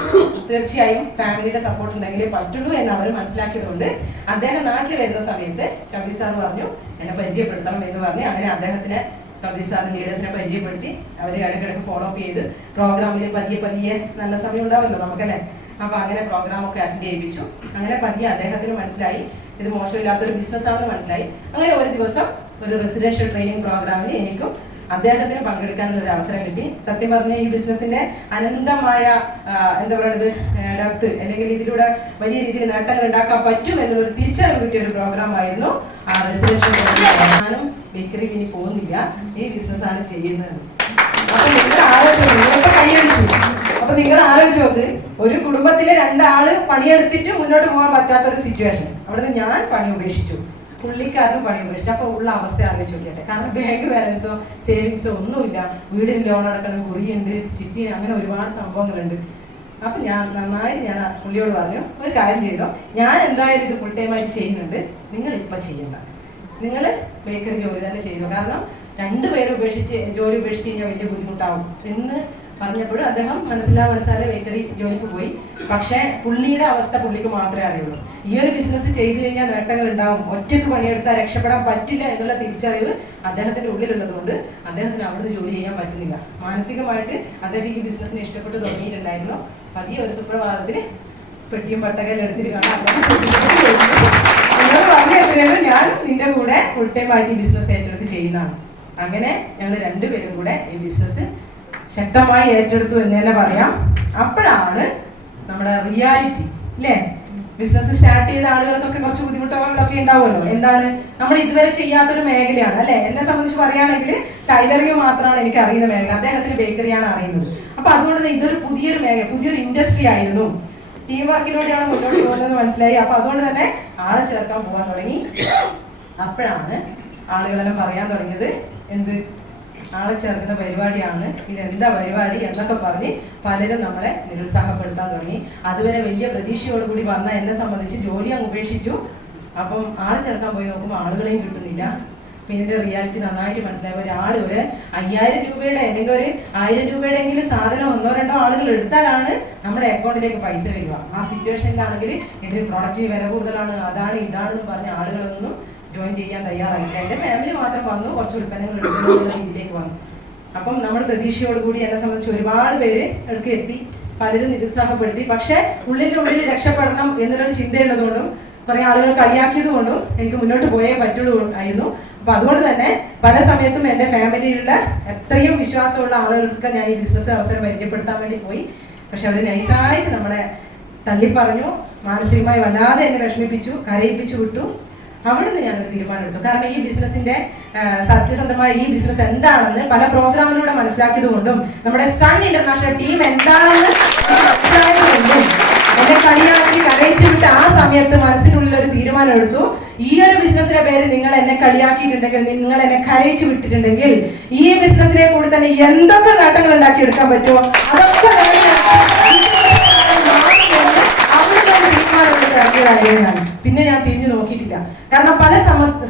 തീർച്ചയായും ഫാമിലിയുടെ സപ്പോർട്ട് ഉണ്ടെങ്കിലേ പറ്റുള്ളൂ എന്ന് അവർ മനസ്സിലാക്കിയതുകൊണ്ട് അദ്ദേഹം നാട്ടിൽ വരുന്ന സമയത്ത് കബീർ സാർ പറഞ്ഞു എന്നെ പരിചയപ്പെടുത്തണം എന്ന് പറഞ്ഞ് അങ്ങനെ അദ്ദേഹത്തിന് കബീർ സാറിന് ലീഡേഴ്സിനെ പരിചയപ്പെടുത്തി അവർ ഇടയ്ക്കിടയ്ക്ക് ഫോളോ അപ്പ് ചെയ്ത് പ്രോഗ്രാമിൽ പതിയെ നല്ല സമയം ഉണ്ടാവുമല്ലോ നമുക്കല്ലേ. അപ്പൊ അങ്ങനെ പ്രോഗ്രാമൊക്കെ അറ്റൻഡ് ചെയ്യിപ്പിച്ചു. അങ്ങനെ പതിയെ അദ്ദേഹത്തിന് മനസ്സിലായി ഇത് മോശമില്ലാത്തൊരു ബിസിനസ്സാണെന്ന് മനസ്സിലായി. അങ്ങനെ ഒരു ദിവസം ഒരു റെസിഡൻഷ്യൽ ട്രെയിനിങ് പ്രോഗ്രാമിൽ എനിക്കും അദ്ദേഹത്തിന് പങ്കെടുക്കാനുള്ള ഒരു അവസരം കിട്ടി. സത്യം പറഞ്ഞ ഈ ബിസിനസിന്റെ അനന്തമായ എന്താ പറയുന്നത് ഡെപ്ത് അല്ലെങ്കിൽ ഇതിലൂടെ വലിയ രീതിയിൽ നേട്ടങ്ങൾ ഉണ്ടാക്കാൻ പറ്റും എന്നുള്ളൊരു തിരിച്ചറിവ് കിട്ടിയ ഒരു പ്രോഗ്രാം ആയിരുന്നു ആ റെസിഡൻഷ്യൽ പ്രോഗ്രാം. ഞാനും ബേക്കറിയിൽ ഇനി പോകുന്നില്ല, ഈ ബിസിനസ്സാണ് ചെയ്യുന്നത്. അപ്പൊ നിങ്ങൾ കൈയടിച്ചു. അപ്പൊ നിങ്ങൾ ആലോചിച്ച് നോക്ക്, ഒരു കുടുംബത്തിലെ 2 ആള് പണിയെടുത്തിട്ട് മുന്നോട്ട് പോകാൻ പറ്റാത്ത ഒരു സിറ്റുവേഷൻ. അവിടുന്ന് ഞാൻ പണി ഉപേക്ഷിച്ചു, പുള്ളിക്കാരനും പണി ഉപേക്ഷിച്ചു. അപ്പൊ ഉള്ള അവസ്ഥ ആലോചിച്ച് നോക്കിയട്ടെ. കാരണം ബാങ്ക് ബാലൻസോ സേവിങ്സോ ഒന്നുമില്ല, വീടിന് ലോൺ അടക്കണം, കുറിയുണ്ട്, ചിട്ടി, അങ്ങനെ ഒരുപാട് സംഭവങ്ങളുണ്ട്. അപ്പൊ ഞാൻ പുള്ളിയോട് പറഞ്ഞു, ഒരു കാര്യം ചെയ്തോ, ഞാൻ എന്തായാലും ഇത് ഫുൾ ടൈം ആയിട്ട് ചെയ്യുന്നുണ്ട്, നിങ്ങൾ ഇപ്പൊ ചെയ്യണ്ട, നിങ്ങൾ ബേക്കറി ജോലി തന്നെ ചെയ്തു. കാരണം 2 പേരെ ജോലി ഉപേക്ഷിച്ച് കഴിഞ്ഞാൽ വലിയ ബുദ്ധിമുട്ടാവും എന്ന് പറഞ്ഞപ്പോഴും അദ്ദേഹം മനസ്സിലാതെ ബേക്കറി ജോലിക്ക് പോയി. പക്ഷേ പുള്ളിയുടെ അവസ്ഥ പുള്ളിക്ക് മാത്രമേ അറിയുള്ളൂ. ഈ ഒരു ബിസിനസ് ചെയ്തു കഴിഞ്ഞാൽ നേട്ടങ്ങൾ ഉണ്ടാവും, ഒറ്റയ്ക്ക് പണിയെടുത്താൽ രക്ഷപ്പെടാൻ പറ്റില്ല എന്നുള്ള തിരിച്ചറിവ് അദ്ദേഹത്തിന്റെ ഉള്ളിലുള്ളത് കൊണ്ട് അദ്ദേഹത്തിന് അവിടുന്ന് ജോലി ചെയ്യാൻ പറ്റുന്നില്ല. മാനസികമായിട്ട് അദ്ദേഹം ഈ ബിസിനസ്സിനെ ഇഷ്ടപ്പെട്ട് തുടങ്ങിയിട്ടുണ്ടായിരുന്നു. പതിയെ ഒരു സുപ്രഭാതത്തിന് പെട്ടിയും പട്ടകയും എടുത്തിട്ട് കാണാൻ ഞാൻ നിന്റെ കൂടെ ഫുൾ ടൈം ആയിട്ട് ഈ ബിസിനസ് ഏറ്റെടുത്ത് ചെയ്യുന്നതാണ്. അങ്ങനെ ഞങ്ങൾ 2 പേരും കൂടെ ഈ ബിസിനസ് ശക്തമായി ഏറ്റെടുത്തു എന്ന് തന്നെ പറയാം. അപ്പോഴാണ് നമ്മുടെ റിയാലിറ്റി അല്ലേ, ബിസിനസ് സ്റ്റാർട്ട് ചെയ്ത ആളുകൾക്കൊക്കെ കുറച്ച് ബുദ്ധിമുട്ടുകളൊക്കെ ഉണ്ടാവുമല്ലോ. എന്താണ്, നമ്മൾ ഇതുവരെ ചെയ്യാത്തൊരു മേഖലയാണ് അല്ലെ. എന്നെ സംബന്ധിച്ച് പറയുകയാണെങ്കിൽ ടൈലറിംഗ് മാത്രമാണ് എനിക്ക് അറിയുന്ന മേഖല, അദ്ദേഹത്തിന് ബേക്കറിയാണ് അറിയുന്നത്. അപ്പൊ അതുകൊണ്ട് ഇതൊരു പുതിയൊരു മേഖല, പുതിയൊരു ഇൻഡസ്ട്രി ആയിരുന്നു. ടീം വർക്കിലൂടെയാണ് മുന്നോട്ട് പോകുന്നത് മനസ്സിലായി. അപ്പൊ അതുകൊണ്ട് തന്നെ ആളെ ചേർക്കാൻ പോകാൻ തുടങ്ങി. അപ്പോഴാണ് ആളുകളെല്ലാം പറയാൻ തുടങ്ങിയത്, എന്ത് ആളെ ചേർക്കുന്ന പരിപാടിയാണ്, ഇതെന്താ പരിപാടി എന്നൊക്കെ പറഞ്ഞ് പലരും നമ്മളെ നിരുത്സാഹപ്പെടുത്താൻ തുടങ്ങി. അതുവരെ വലിയ പ്രതീക്ഷയോടുകൂടി വന്ന എന്നെ സംബന്ധിച്ച് ജോലി അങ്ങ് ഉപേക്ഷിച്ചു. അപ്പം ആളെ ചേർക്കാൻ പോയി നോക്കുമ്പോൾ ആളുകളെയും കിട്ടുന്നില്ല. പിന്നെ ഇതിന്റെ റിയാലിറ്റി നന്നായിട്ട് മനസ്സിലായി. ഒരാൾ ഒരു 5000 രൂപയുടെ അല്ലെങ്കിൽ ഒരു 1000 രൂപയുടെ എങ്കിലും സാധനം 1-2 ആളുകൾ എടുത്താലാണ് നമ്മുടെ അക്കൗണ്ടിലേക്ക് പൈസ വരിക. ആ സിറ്റുവേഷനിലാണെങ്കിൽ ഇതിന് പ്രൊഡക്റ്റ് വില കൂടുതലാണ്, അതാണ് ഇതാണെന്ന് പറഞ്ഞ ആളുകളൊന്നും ജോയിൻ ചെയ്യാൻ തയ്യാറായില്ല. എൻ്റെ ഫാമിലി മാത്രം വന്നു, കുറച്ച് ഉൽപ്പന്നങ്ങൾ എടുക്കുന്ന രീതിയിലേക്ക് വന്നു. അപ്പം നമ്മൾ പ്രതീക്ഷയോടുകൂടി എന്നെ സംബന്ധിച്ച് ഒരുപാട് പേര് എടുക്ക് എത്തി, പലരും നിരുത്സാഹപ്പെടുത്തി. പക്ഷെ ഉള്ളിൻ്റെ ഉള്ളിൽ രക്ഷപ്പെടണം എന്നുള്ളൊരു ചിന്തയുള്ളതുകൊണ്ടും കുറെ ആളുകൾ കളിയാക്കിയത് കൊണ്ടും എനിക്ക് മുന്നോട്ട് പോയേ പറ്റുള്ളൂ ആയിരുന്നു. അപ്പൊ അതുകൊണ്ട് തന്നെ പല സമയത്തും എൻ്റെ ഫാമിലിയിലുള്ള എത്രയും വിശ്വാസമുള്ള ആളുകൾക്ക് ഞാൻ ഈ ബിസിനസ് അവസരം പരിചയപ്പെടുത്താൻ വേണ്ടി പോയി. പക്ഷെ അവർ നൈസായിട്ട് നമ്മളെ തള്ളിപ്പറഞ്ഞു, മാനസികമായി വല്ലാതെ എന്നെ വിഷമിപ്പിച്ചു, കരയിപ്പിച്ചു വിട്ടു. അവിടുന്ന് ഞാനൊരു തീരുമാനം എടുത്തു. കാരണം ഈ ബിസിനസിന്റെ സത്യസന്ധമായ ഈ ബിസിനസ് എന്താണെന്ന് പല പ്രോഗ്രാമിലൂടെ മനസ്സിലാക്കിയത് കൊണ്ടും നമ്മുടെ സൺ ഇന്റർനാഷണൽ ടീം എന്താണെന്ന് മനസ്സിലായതുകൊണ്ടും എന്നെ കളിയാക്കി കരയിച്ചു വിട്ട് ആ സമയത്ത് മനസ്സിനുള്ളിൽ ഒരു തീരുമാനം എടുത്തു. ഈ ഒരു ബിസിനസിന്റെ പേര് നിങ്ങൾ എന്നെ കളിയാക്കിയിട്ടുണ്ടെങ്കിൽ, നിങ്ങൾ എന്നെ കരയിച്ചു വിട്ടിട്ടുണ്ടെങ്കിൽ, ഈ ബിസിനസിനെ കൂടി തന്നെ എന്തൊക്കെ നേട്ടങ്ങൾ ഉണ്ടാക്കിയെടുക്കാൻ പറ്റുമോ അതൊക്കെ പിന്നെ ഞാൻ തിരിഞ്ഞു നോക്കിയിട്ടില്ല. കാരണം പല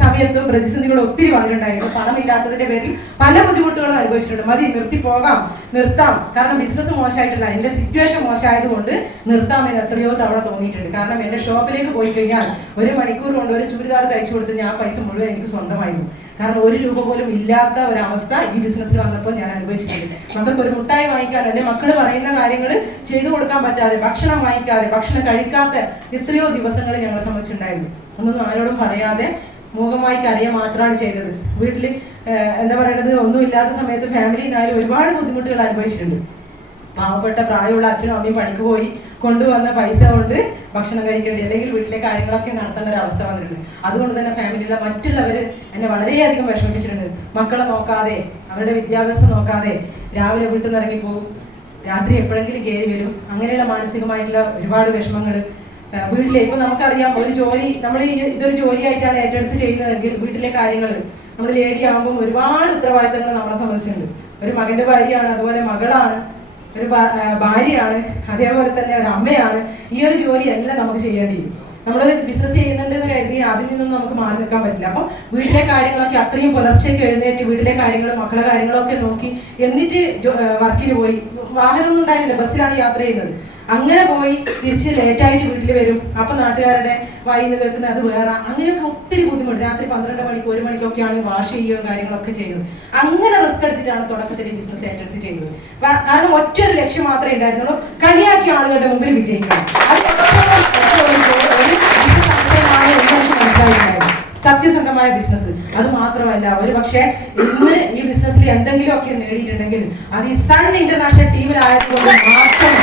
സമയത്തും പ്രതിസന്ധികൾ ഒത്തിരി വന്നിട്ടുണ്ടായിരുന്നു. പണമില്ലാത്തതിന്റെ പേരിൽ പല ബുദ്ധിമുട്ടുകളും അനുഭവിച്ചിട്ടുണ്ട്. മതി, നിർത്താം, കാരണം ബിസിനസ് മോശമായിട്ടില്ല, എന്റെ സിറ്റുവേഷൻ മോശമായതുകൊണ്ട് നിർത്താമെന്ന് എത്രയോ തവണ തോന്നിയിട്ടുണ്ട്. കാരണം എന്റെ ഷോപ്പിലേക്ക് പോയി കഴിഞ്ഞാൽ 1 മണിക്കൂർ കൊണ്ട് ഒരു ചുരിദാർ തയ്ച്ചു കൊടുത്ത് ഞാൻ പൈസ മുഴുവൻ എനിക്ക് സ്വന്തമായിരുന്നു. കാരണം 1 രൂപ പോലും ഇല്ലാത്ത ഒരവസ്ഥ ഈ ബിസിനസ്സിൽ വന്നപ്പോൾ ഞാൻ അനുഭവിച്ചിട്ടുണ്ട്. മക്കൾക്ക് ഒരു മുട്ടായി വാങ്ങിക്കാൻ, അല്ലെങ്കിൽ മക്കൾ പറയുന്ന കാര്യങ്ങൾ ചെയ്തു കൊടുക്കാൻ പറ്റാതെ, ഭക്ഷണം വാങ്ങിക്കാതെ, ഭക്ഷണം കഴിക്കാത്ത എത്രയോ ദിവസങ്ങൾ ഞങ്ങളെ സംബന്ധിച്ചിട്ടുണ്ടായിരുന്നു. ഒന്നും ആരോടും പറയാതെ മൂകമായി കരയുക മാത്രമാണ് ചെയ്തത്. വീട്ടിൽ എന്താ പറയുന്നത്, ഒന്നുമില്ലാത്ത സമയത്ത് ഫാമിലിയിൽ നിന്നാലും ഒരുപാട് ബുദ്ധിമുട്ടുകൾ അനുഭവിച്ചിട്ടുണ്ട്. പാവപ്പെട്ട പ്രായമുള്ള അച്ഛനും അമ്മയും പണിക്ക് പോയി കൊണ്ടുവന്ന പൈസ കൊണ്ട് ഭക്ഷണം കഴിക്കേണ്ടി, അല്ലെങ്കിൽ വീട്ടിലെ കാര്യങ്ങളൊക്കെ നടത്തേണ്ട ഒരു അവസ്ഥ വന്നിട്ടുണ്ട്. അതുകൊണ്ട് തന്നെ ഫാമിലിയിലെ മറ്റുള്ളവർ എന്നെ വളരെയധികം വിഷമിപ്പിച്ചിട്ടുണ്ട്. മക്കളെ നോക്കാതെ, അവരുടെ വിദ്യാഭ്യാസം നോക്കാതെ രാവിലെ വീട്ടിൽ നിന്ന് ഇറങ്ങിപ്പോകും, രാത്രി എപ്പോഴെങ്കിലും കയറി വരും. അങ്ങനെയുള്ള മാനസികമായിട്ടുള്ള ഒരുപാട് വിഷമങ്ങൾ വീട്ടിലെ. ഇപ്പൊ നമുക്കറിയാം, ഒരു ജോലി നമ്മൾ ഇതൊരു ജോലിയായിട്ടാണ് ഏറ്റെടുത്ത് ചെയ്യുന്നതെങ്കിൽ വീട്ടിലെ കാര്യങ്ങൾ നമ്മൾ ലേഡി ആകുമ്പോൾ ഒരുപാട് ഉത്തരവാദിത്തങ്ങൾ നമ്മളെ സംബന്ധിച്ചിട്ടുണ്ട്. ഒരു മകന്റെ ഭാര്യയാണ്, അതുപോലെ മകളാണ്, ഒരു ഭാര്യയാണ്, അതേപോലെ തന്നെ ഒരു അമ്മയാണ്. ഈ ഒരു ജോലി എല്ലാം നമുക്ക് ചെയ്യേണ്ടി വരും. നമ്മളൊരു ബിസിനസ് ചെയ്യുന്നുണ്ടെന്ന് കരുതി അതിൽ നിന്നും നമുക്ക് മാറി നിൽക്കാൻ പറ്റില്ല. അപ്പം വീട്ടിലെ കാര്യങ്ങളൊക്കെ അത്രയും പുലർച്ചയ്ക്ക് എഴുന്നേറ്റ് വീട്ടിലെ കാര്യങ്ങളും മക്കളുടെ കാര്യങ്ങളൊക്കെ നോക്കി എന്നിട്ട് വർക്കിന് പോയി. വാഹനമൊന്നും ഉണ്ടായിരുന്നില്ല, ബസ്സിലാണ് യാത്ര ചെയ്യുന്നത്. അങ്ങനെ പോയി തിരിച്ച് ലേറ്റായിട്ട് വീട്ടിൽ വരും. അപ്പൊ നാട്ടുകാരുടെ വായിന്ന് വെക്കുന്നത് അത് വേറെ. അങ്ങനെയൊക്കെ ഒത്തിരി ബുദ്ധിമുട്ട്. രാത്രി 12 മണിക്ക് 1 മണിക്കൊക്കെയാണ് വാഷ് ചെയ്യുകയും കാര്യങ്ങളൊക്കെ ചെയ്യുന്നത്. അങ്ങനെ റിസ്ക് എടുത്തിട്ടാണ് തുടക്കത്തിൽ ഈ ബിസിനസ് ഏറ്റെടുത്ത് ചെയ്യുന്നത്. കാരണം ഒറ്റൊരു ലക്ഷ്യം മാത്രമേ ഉണ്ടായിരുന്നുള്ളൂ, കളിയാക്കിയ ആളുകളുടെ മുമ്പിൽ വിജയിക്കണം. സത്യസന്ധമായ ബിസിനസ്. അത് മാത്രമല്ല, ഒരു പക്ഷേ ഇന്ന് ഈ ബിസിനസ്സിൽ എന്തെങ്കിലുമൊക്കെ നേടിയിട്ടുണ്ടെങ്കിൽ അത് ഈ സൺ ഇന്റർനാഷണൽ ടീമിലായതുകൊണ്ട് മാത്രം.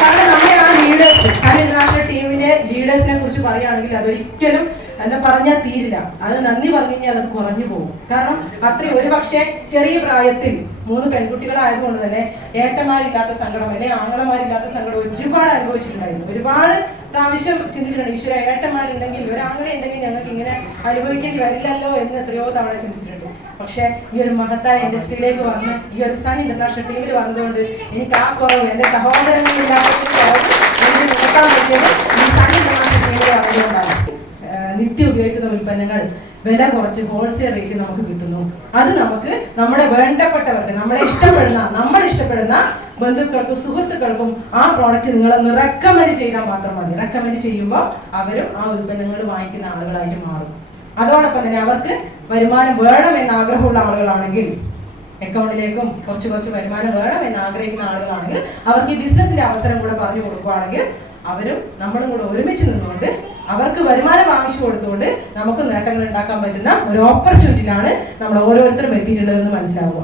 കാരണം നമ്മുടെ ആ ലീഡേഴ്സ്, സൺ ഇന്റർനാഷണൽ ടീമിലെ ലീഡേഴ്സിനെ കുറിച്ച് പറയുകയാണെങ്കിൽ അതൊരിക്കലും എന്താ പറഞ്ഞാൽ തീരില്ല. അത് നന്ദി പറഞ്ഞു കഴിഞ്ഞാൽ അത് കുറഞ്ഞു പോകും. കാരണം അത്രയും, ഒരു പക്ഷേ ചെറിയ പ്രായത്തിൽ 3 പെൺകുട്ടികളായതുകൊണ്ട് തന്നെ ഏട്ടന്മാരില്ലാത്ത സങ്കടം, അല്ലെങ്കിൽ ആങ്ങളമാരില്ലാത്ത സങ്കടം ഒരുപാട് അനുഭവിച്ചിട്ടുണ്ടായിരുന്നു. ഒരുപാട് പ്രാവശ്യം ചിന്തിച്ചിട്ടുണ്ട്, ഈശ്വര ഏട്ടന്മാരുണ്ടെങ്കിൽ, ഒരാങ്ങളെ ഉണ്ടെങ്കിൽ ഞങ്ങൾക്ക് ഇങ്ങനെ അനുഭവിക്കേണ്ടി വരില്ലല്ലോ എന്ന് എത്രയോ തവണ ചിന്തിച്ചിട്ടുണ്ട്. പക്ഷെ ഈ ഒരു മഹത്തായ ഇൻഡസ്ട്രിയിലേക്ക് വന്ന് ഈ ഒരു സൺ ഇന്റർനാഷണൽ ടീമിൽ വന്നതുകൊണ്ട് എനിക്ക് ആ കുറവ്, എന്റെ സഹോദരങ്ങളില്ലാത്ത എനിക്ക് നോക്കാൻ പറ്റിയത് ഈ സൺ ഇന്റർനാഷണൽ ടീമിൽ വന്നതുകൊണ്ടാണ്. നിത്യം ഉപയോഗിക്കുന്ന ഉൽപ്പന്നങ്ങൾ വില കുറച്ച് ഹോൾസെയിൽ റേറ്റിൽ നമുക്ക് കിട്ടുന്നു. അത് നമുക്ക് നമ്മുടെ വേണ്ടപ്പെട്ടവർക്ക്, നമ്മൾ ഇഷ്ടപ്പെടുന്ന ബന്ധുക്കൾക്കും സുഹൃത്തുക്കൾക്കും ആ പ്രോഡക്റ്റ് നിങ്ങളൊന്ന് റെക്കമെൻഡ് ചെയ്താൽ മാത്രം മതി. റെക്കമെൻഡ് ചെയ്യുമ്പോൾ അവരും ആ ഉൽപ്പന്നങ്ങൾ വാങ്ങിക്കുന്ന ആളുകളായിട്ട് മാറും. അതോടൊപ്പം തന്നെ അവർക്ക് വരുമാനം വേണമെന്ന് ആഗ്രഹമുള്ള ആളുകളാണെങ്കിൽ, അക്കൗണ്ടിലേക്കും കുറച്ച് വരുമാനം വേണമെന്ന് ആഗ്രഹിക്കുന്ന ആളുകളാണെങ്കിൽ അവർക്ക് ഈ ബിസിനസിന്റെ അവസരം കൂടെ പറഞ്ഞു കൊടുക്കുകയാണെങ്കിൽ അവരും നമ്മളും കൂടെ ഒരുമിച്ച് നിന്നുകൊണ്ട് അവർക്ക് വരുമാനം വാങ്ങിച്ചു കൊടുത്തുകൊണ്ട് നമുക്ക് നേട്ടങ്ങൾ ഉണ്ടാക്കാൻ പറ്റുന്ന ഒരു ഓപ്പർച്യൂണിറ്റിയിലാണ് നമ്മൾ ഓരോരുത്തരും എത്തിയിട്ടുള്ളതെന്ന് മനസ്സിലാവുക.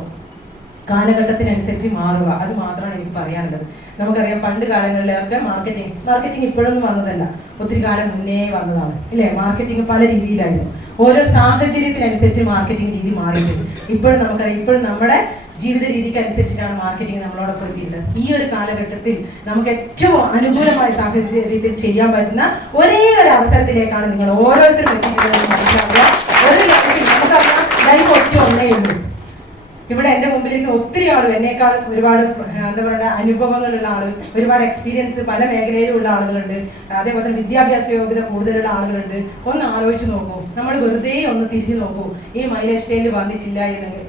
കാലഘട്ടത്തിനനുസരിച്ച് മാറുക, അത് മാത്രമാണ് എനിക്ക് പറയാനുള്ളത്. നമുക്കറിയാം, പണ്ട് കാലങ്ങളിലൊക്കെ മാർക്കറ്റിംഗ് ഇപ്പോഴൊന്നും വന്നതല്ല, ഒത്തിരി കാലം മുന്നേ വന്നതാണ്, ഇല്ലേ? മാർക്കറ്റിംഗ് പല രീതിയിലായിരുന്നു. ഓരോ സാഹചര്യത്തിനനുസരിച്ച് മാർക്കറ്റിംഗ് രീതി മാറിയിട്ടുണ്ട്. ഇപ്പോഴും നമുക്കറിയാം, ഇപ്പോഴും നമ്മുടെ ജീവിത രീതിക്ക് അനുസരിച്ചിട്ടാണ് മാർക്കറ്റിംഗ് നമ്മളോടൊപ്പം എത്തിയിട്ടുള്ളത്. ഈ ഒരു കാലഘട്ടത്തിൽ നമുക്ക് ഏറ്റവും അനുകൂലമായ സാഹചര്യത്തിൽ ചെയ്യാൻ പറ്റുന്ന ഒരേ ഒരു അവസരത്തിലേക്കാണ് നിങ്ങൾ ഓരോരുത്തരും എത്തിയിട്ടുള്ളത് മനസ്സിലാക്കുക. ഒരു ലൈഫിൽ നമുക്കറിയാം, ലൈഫ് ഒറ്റ ഒന്നേ ഉള്ളൂ. ഇവിടെ എൻ്റെ മുമ്പിലേക്ക് ഒത്തിരി ആളുകൾ, എന്നേക്കാൾ ഒരുപാട് എന്താ പറയുക അനുഭവങ്ങളുള്ള ആളുകൾ, ഒരുപാട് എക്സ്പീരിയൻസ് പല മേഖലയിലുള്ള ആളുകളുണ്ട്. അതേപോലെ വിദ്യാഭ്യാസ യോഗ്യത കൂടുതലുള്ള ആളുകളുണ്ട്. ഒന്ന് ആലോചിച്ച് നോക്കൂ, നമ്മൾ വെറുതെ ഒന്ന് തിരിഞ്ഞു നോക്കൂ. ഈ മൈലേജ് സ്റ്റൈലിൽ വന്നിട്ടില്ല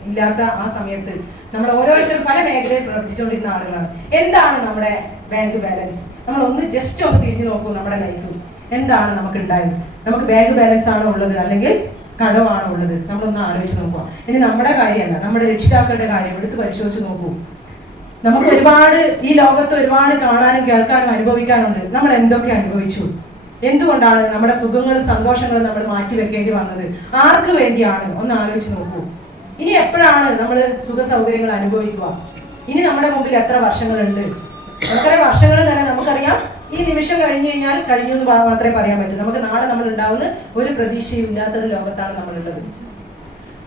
ഇല്ലാത്ത ആ സമയത്ത് നമ്മൾ ഓരോരുത്തരും പല മേഖലയിൽ പ്രവർത്തിച്ചുകൊണ്ടിരുന്ന ആളുകളാണ്. എന്താണ് നമ്മുടെ ബാങ്ക് ബാലൻസ്? നമ്മൾ ഒന്ന് ജസ്റ്റ് ഒന്ന് തിരിഞ്ഞു നോക്കൂ. നമ്മുടെ ലൈഫ് എന്താണ് നമുക്ക് ഉണ്ടായത്? നമുക്ക് ബാങ്ക് ബാലൻസ് ആണോ ഉള്ളത്, അല്ലെങ്കിൽ കടമാണോ ഉള്ളത്? നമ്മളൊന്ന് ആലോചിച്ച് നോക്കുക. ഇനി നമ്മുടെ കാര്യമല്ല, നമ്മുടെ രക്ഷിതാക്കളുടെ കാര്യം എടുത്ത് പരിശോധിച്ച് നോക്കൂ. നമുക്ക് ഒരുപാട് ഈ ലോകത്ത് ഒരുപാട് കാണാനും കേൾക്കാനും അനുഭവിക്കാനുണ്ട്. നമ്മൾ എന്തൊക്കെ അനുഭവിച്ചു? എന്തുകൊണ്ടാണ് നമ്മുടെ സുഖങ്ങളും സന്തോഷങ്ങളും നമ്മൾ മാറ്റിവെക്കേണ്ടി വന്നത്? ആർക്ക് വേണ്ടിയാണ്? ഒന്ന് ആലോചിച്ച് നോക്കൂ. ഇനി എപ്പോഴാണ് നമ്മൾ സുഖ സൗകര്യങ്ങൾ അനുഭവിക്കുക? ഇനി നമ്മുടെ മുമ്പിൽ എത്ര വർഷങ്ങളുണ്ട്? എത്ര വർഷങ്ങൾ തന്നെ നമുക്കറിയാം. ഈ നിമിഷം കഴിഞ്ഞു കഴിഞ്ഞാൽ കഴിഞ്ഞു എന്ന് മാത്രമേ പറയാൻ പറ്റൂ. നമുക്ക് നാളെ നമ്മൾ ഉണ്ടാവുന്ന ഒരു പ്രതീക്ഷയും ഇല്ലാത്തൊരു ലോകത്താണ് നമ്മളുള്ളത്.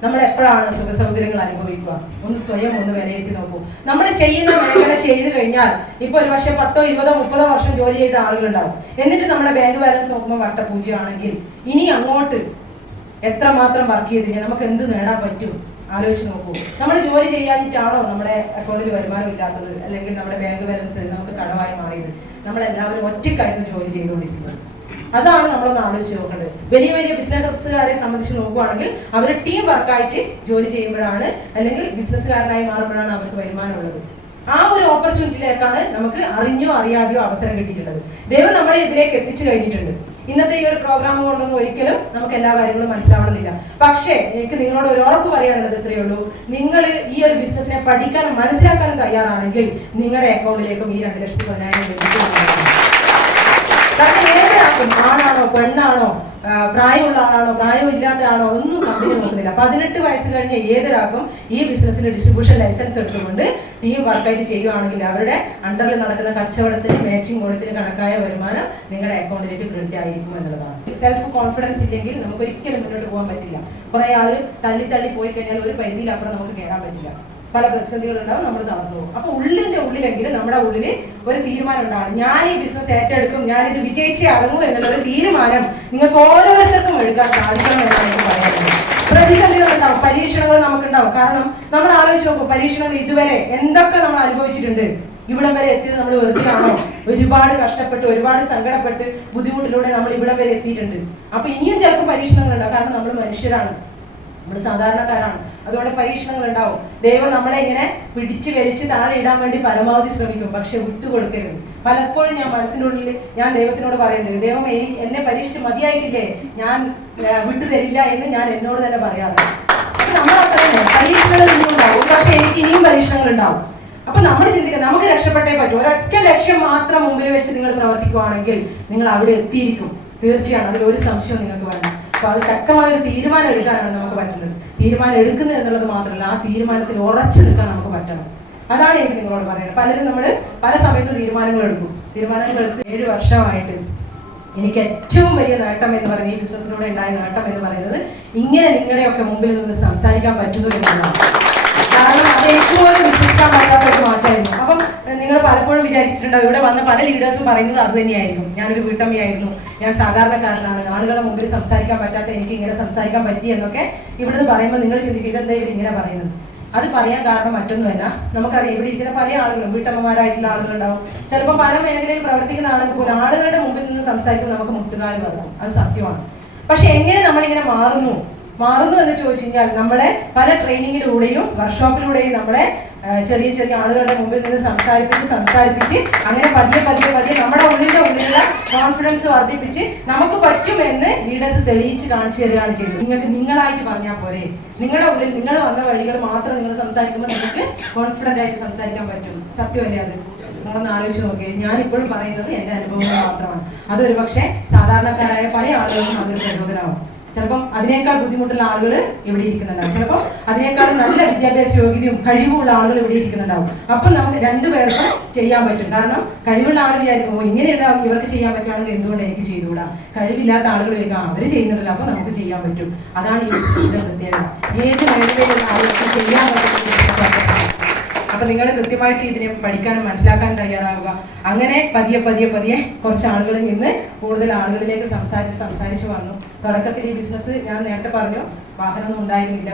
നമ്മൾ എപ്പോഴാണ് സുഖസൗകര്യങ്ങൾ അനുഭവിക്കുക? ഒന്ന് സ്വയം ഒന്ന് വിലയിരുത്തി നോക്കൂ. നമ്മൾ ചെയ്യുന്ന മേഖല ചെയ്തു കഴിഞ്ഞാൽ ഇപ്പൊ ഒരു പക്ഷെ 10, 20, 30 വർഷം ജോലി ചെയ്ത ആളുകളുണ്ടാവും. എന്നിട്ട് നമ്മുടെ ബാങ്ക് ബാലൻസ് നോക്കുമ്പോൾ വട്ടപൂജ്യമാണെങ്കിൽ ഇനി അങ്ങോട്ട് എത്രമാത്രം വർക്ക് ചെയ്ത് കഴിഞ്ഞാൽ നമുക്ക് എന്ത് നേടാൻ പറ്റും? ആലോചിച്ച് നോക്കൂ. നമ്മൾ ജോലി ചെയ്യാനിട്ടാണോ നമ്മുടെ അക്കൗണ്ടിൽ വരുമാനം ഇല്ലാത്തത്, അല്ലെങ്കിൽ നമ്മുടെ ബാങ്ക് ബാലൻസ് നമുക്ക് കടമായി മാറിയത്? നമ്മളെല്ലാവരും ഒറ്റയ്ക്കായിരുന്നു ജോലി ചെയ്തുകൊണ്ടിരിക്കുന്നത്. അതാണ് നമ്മളൊന്ന് ആലോചിച്ച് നോക്കേണ്ടത്. വലിയ വലിയ ബിസിനസ്സുകാരെ സംബന്ധിച്ച് നോക്കുകയാണെങ്കിൽ അവർ ടീം വർക്കായിട്ട് ജോലി ചെയ്യുമ്പോഴാണ്, അല്ലെങ്കിൽ ബിസിനസ്സുകാരനായി മാറുമ്പോഴാണ് അവർക്ക് വരുമാനമുള്ളത്. ആ ഒരു ഓപ്പർച്യൂണിറ്റിയിലേക്കാണ് നമുക്ക് അറിഞ്ഞോ അറിയാതെയോ അവസരം കിട്ടിയിട്ടുള്ളത്. ദൈവം നമ്മളെ ഇതിലേക്ക് എത്തിച്ചു കഴിഞ്ഞിട്ടുണ്ട്. ഇന്നത്തെ ഈ ഒരു പ്രോഗ്രാം കൊണ്ടൊന്നും ഒരിക്കലും നമുക്ക് എല്ലാ കാര്യങ്ങളും മനസ്സിലാവണമെന്നില്ല. പക്ഷേ എനിക്ക് നിങ്ങളോട് ഒരു ഉറപ്പ് പറയാനുള്ളത് ഇത്രയേ ഉള്ളൂ. നിങ്ങൾ ഈ ഒരു ബിസിനസ്സിനെ പഠിക്കാനും മനസ്സിലാക്കാനും തയ്യാറാണെങ്കിൽ നിങ്ങളുടെ അക്കൗണ്ടിലേക്കും ഈ 2,14,000 ലഭിക്കും. കാരണം ഏതൊരാൾക്കും, ആണാണോ പെണ്ണാണോ, പ്രായമുള്ള ആളാണോ പ്രായമില്ലാത്ത ആളോ ഒന്നും കമ്പനി നോക്കുന്നില്ല. 18 വയസ്സ് കഴിഞ്ഞ ഏതൊരാൾക്കും ഈ ബിസിനസ്സിന് ഡിസ്ട്രിബ്യൂഷൻ ലൈസൻസ് എടുത്തുകൊണ്ട് ടീം വർക്കായിട്ട് ചെയ്യുകയാണെങ്കിൽ അവരുടെ അണ്ടറിൽ നടക്കുന്ന കച്ചവടത്തിന് മാച്ചിങ് കോളത്തിന് കണക്കായ വരുമാനം നിങ്ങളുടെ അക്കൗണ്ടിലേക്ക് ക്രെഡിറ്റ് ആയിരിക്കും എന്നുള്ളതാണ്. സെൽഫ് കോൺഫിഡൻസ് ഇല്ലെങ്കിൽ നമുക്ക് ഒരിക്കലും മുന്നോട്ട് പോകാൻ പറ്റില്ല. കുറെ ആള് തള്ളി പോയി കഴിഞ്ഞാൽ ഒരു പരിധിയിലപ്പുറം നമുക്ക് കയറാൻ പറ്റില്ല. പല പ്രതിസന്ധികളുണ്ടാവും, നമ്മൾ തളർന്നു പോകും. അപ്പൊ ഉള്ളിലെങ്കിലും നമ്മുടെ ഉള്ളില് ഒരു തീരുമാനം ഉണ്ടാവണം. ഞാൻ ഈ ബിസിനസ് ഏറ്റെടുക്കും, ഞാൻ ഇത് വിജയിച്ചേ അടങ്ങും എന്നുള്ളൊരു തീരുമാനം നിങ്ങൾക്ക് ഓരോരുത്തർക്കും എടുക്കാൻ സാധിക്കണം എന്നാണ് എനിക്ക് പറയാനുള്ളത്. പ്രതിസന്ധികൾ ഉണ്ടാവും, പരീക്ഷണങ്ങൾ നമുക്കുണ്ടാവും. കാരണം നമ്മൾ ആലോചിച്ച് നോക്കും, പരീക്ഷണങ്ങൾ ഇതുവരെ എന്തൊക്കെ നമ്മൾ അനുഭവിച്ചിട്ടുണ്ട്. ഇവിടം വരെ എത്തിയത് നമ്മൾ വെറുതെയാണോ? ഒരുപാട് കഷ്ടപ്പെട്ട്, ഒരുപാട് സങ്കടപ്പെട്ട്, ബുദ്ധിമുട്ടിലൂടെ നമ്മൾ ഇവിടം വരെ എത്തിയിട്ടുണ്ട്. അപ്പൊ ഇനിയും ചിലപ്പോൾ പരീക്ഷണങ്ങൾ ഉണ്ടാവും. കാരണം നമ്മൾ മനുഷ്യരാണ്, നമ്മൾ സാധാരണക്കാരാണ്. അതുകൊണ്ട് പരീക്ഷണങ്ങൾ ഉണ്ടാവും. ദൈവം നമ്മളെ ഇങ്ങനെ പിടിച്ചു വലിച്ച് താഴെ ഇടാൻ വേണ്ടി പരമാവധി ശ്രമിക്കും. പക്ഷെ വിട്ടുകൊടുക്കരുത്. പലപ്പോഴും ഞാൻ മനസ്സിൻ്റെ ഉള്ളിൽ ഞാൻ ദൈവത്തിനോട് പറയേണ്ടത്, ദൈവം എന്നെ പരീക്ഷിച്ച് മതിയായിട്ടില്ലേ, ഞാൻ വിട്ടുതരില്ല എന്ന് ഞാൻ എന്നോട് തന്നെ പറയാറുണ്ട്. അപ്പൊ നമ്മൾ അത്രയും പരീക്ഷണങ്ങൾ ഇനിയും ഉണ്ടാവും. പക്ഷെ എനിക്ക് ഇനിയും പരീക്ഷണങ്ങൾ ഉണ്ടാവും. അപ്പൊ നമ്മൾ ചിന്തിക്കുക, നമുക്ക് രക്ഷപ്പെട്ടേ പറ്റും. ഒരൊറ്റ ലക്ഷ്യം മാത്രം മുമ്പിൽ വെച്ച് നിങ്ങൾ പ്രവർത്തിക്കുകയാണെങ്കിൽ നിങ്ങൾ അവിടെ എത്തിയിരിക്കും. തീർച്ചയാണ്, അതിലൊരു സംശയവും നിങ്ങൾക്ക് വേണ്ട. അപ്പൊ അത് ശക്തമായൊരു തീരുമാനം എടുക്കാനാണ് നമുക്ക് പറ്റുന്നത്. തീരുമാനം എടുക്കുന്നത് എന്നുള്ളത് മാത്രമല്ല, ആ തീരുമാനത്തിൽ ഉറച്ചു നിൽക്കാൻ നമുക്ക് പറ്റണം. അതാണ് എനിക്ക് നിങ്ങളോട് പറയുന്നത്. പലരും നമ്മൾ പല സമയത്ത് തീരുമാനങ്ങൾ എടുക്കും. തീരുമാനങ്ങൾ എടുത്ത് 7 വർഷമായിട്ട് എനിക്ക് ഏറ്റവും വലിയ നേട്ടം എന്ന് പറയുന്നത്, ഈ ബിസിനസ്സിലൂടെ ഉണ്ടായ നേട്ടം എന്ന് പറയുന്നത്, ഇങ്ങനെ നിങ്ങളുടെയൊക്കെ മുമ്പിൽ നിന്ന് സംസാരിക്കാൻ പറ്റുന്നു എന്നുള്ളതാണ്. കാരണം അത് ഏറ്റവും വിശ്വസിക്കാൻ പറ്റാത്ത ഒരു മാറ്റമായിരുന്നു. അപ്പം നിങ്ങൾ പലപ്പോഴും വിചാരിച്ചിട്ടുണ്ടാവും, ഇവിടെ വന്ന പല ലീഡേഴ്സും പറയുന്നത് അത് തന്നെയായിരുന്നു. ഞാനൊരു വീട്ടമ്മയായിരുന്നു, ഞാൻ സാധാരണക്കാരനാണ്, ആളുകളുടെ മുമ്പിൽ സംസാരിക്കാൻ പറ്റാത്ത എനിക്ക് ഇങ്ങനെ സംസാരിക്കാൻ പറ്റി എന്നൊക്കെ ഇവിടുന്ന് പറയുമ്പോൾ നിങ്ങൾ ചിന്തിക്കും, ഇതെന്താ ഇവർ ഇങ്ങനെ പറയുന്നത്? അത് പറയാൻ കാരണം മറ്റൊന്നുമല്ല, നമുക്കറിയാം ഇവിടെ ഇരിക്കുന്ന പല ആളുകളും വീട്ടമ്മമാരായിട്ടുള്ള ആളുകളുണ്ടാവും. ചിലപ്പോൾ പല മേഖലയിൽ പ്രവർത്തിക്കുന്ന ആളുകൾ പോലും ആളുകളുടെ മുമ്പിൽ നിന്ന് സംസാരിക്കുമ്പോൾ നമുക്ക് മുട്ടുകാല് വരണം. അത് സത്യമാണ്. പക്ഷെ എങ്ങനെ നമ്മളിങ്ങനെ മാറുന്നു എന്ന് ചോദിച്ചു കഴിഞ്ഞാൽ, നമ്മളെ പല ട്രെയിനിങ്ങിലൂടെയും വർക്ക്ഷോപ്പിലൂടെയും നമ്മളെ ചെറിയ ആളുകളുടെ മുമ്പിൽ നിന്ന് സംസാരിപ്പിച്ച് അങ്ങനെ പതിയെ നമ്മുടെ ഉള്ളിലുള്ള കോൺഫിഡൻസ് വർദ്ധിപ്പിച്ച് നമുക്ക് പറ്റുമെന്ന് ലീഡേഴ്സ് തെളിയിച്ച് കാണിച്ചു തരികയാണ് ചെയ്യുന്നത്. നിങ്ങൾക്ക് നിങ്ങളായിട്ട് പറഞ്ഞാൽ പോരെ, നിങ്ങളുടെ ഉള്ളിൽ നിങ്ങൾ വന്ന വഴികൾ മാത്രം നിങ്ങൾ സംസാരിക്കുമ്പോൾ നിങ്ങൾക്ക് കോൺഫിഡൻ്റ് ആയിട്ട് സംസാരിക്കാൻ പറ്റും. സത്യമല്ലേ അത്? നമ്മളൊന്ന് ആലോചിച്ച് നോക്കിയേ. ഞാനിപ്പോഴും പറയുന്നത് എൻ്റെ അനുഭവങ്ങൾ മാത്രമാണ്. അതൊരു പക്ഷേ സാധാരണക്കാരായ പല ആളുകൾക്കും അതൊരു പ്രചോദനമാവും. ചിലപ്പം അതിനേക്കാൾ ബുദ്ധിമുട്ടുള്ള ആളുകൾ ഇവിടെ ഇരിക്കുന്നുണ്ടാവും. ചിലപ്പോൾ അതിനേക്കാൾ നല്ല വിദ്യാഭ്യാസ യോഗ്യതയും കഴിവുള്ള ആളുകൾ ഇവിടെ ഇരിക്കുന്നുണ്ടാവും. അപ്പം നമുക്ക് രണ്ടുപേർക്കും ചെയ്യാൻ പറ്റും. കാരണം കഴിവുള്ള ആൾ വിചാരിക്കുമ്പോൾ ഇങ്ങനെയുള്ള ഇവർക്ക് ചെയ്യാൻ പറ്റുകയാണെങ്കിൽ എന്തുകൊണ്ട് എനിക്ക് ചെയ്തുകൂടാ? കഴിവില്ലാത്ത ആളുകൾ വരിക, അവർ ചെയ്യുന്നില്ല, അപ്പൊ നമുക്ക് ചെയ്യാൻ പറ്റും. അതാണ് ഈ ബിസിനസിന്റെ പ്രത്യേകത. ഏത് മേഖലയിലുള്ള ആളുകൾക്ക് ചെയ്യാൻ പറ്റും. അപ്പൊ നിങ്ങൾ കൃത്യമായിട്ട് ഇതിനെ പഠിക്കാനും മനസ്സിലാക്കാനും തയ്യാറാവുക. അങ്ങനെ പതിയെ കുറച്ച് ആളുകളിൽ നിന്ന് കൂടുതൽ ആളുകളിലേക്ക് സംസാരിച്ച് വന്നു. തുടക്കത്തിൽ ഈ ബിസിനസ് ഞാൻ നേരത്തെ പറഞ്ഞു, വാഹനമൊന്നും ഉണ്ടായിരുന്നില്ല,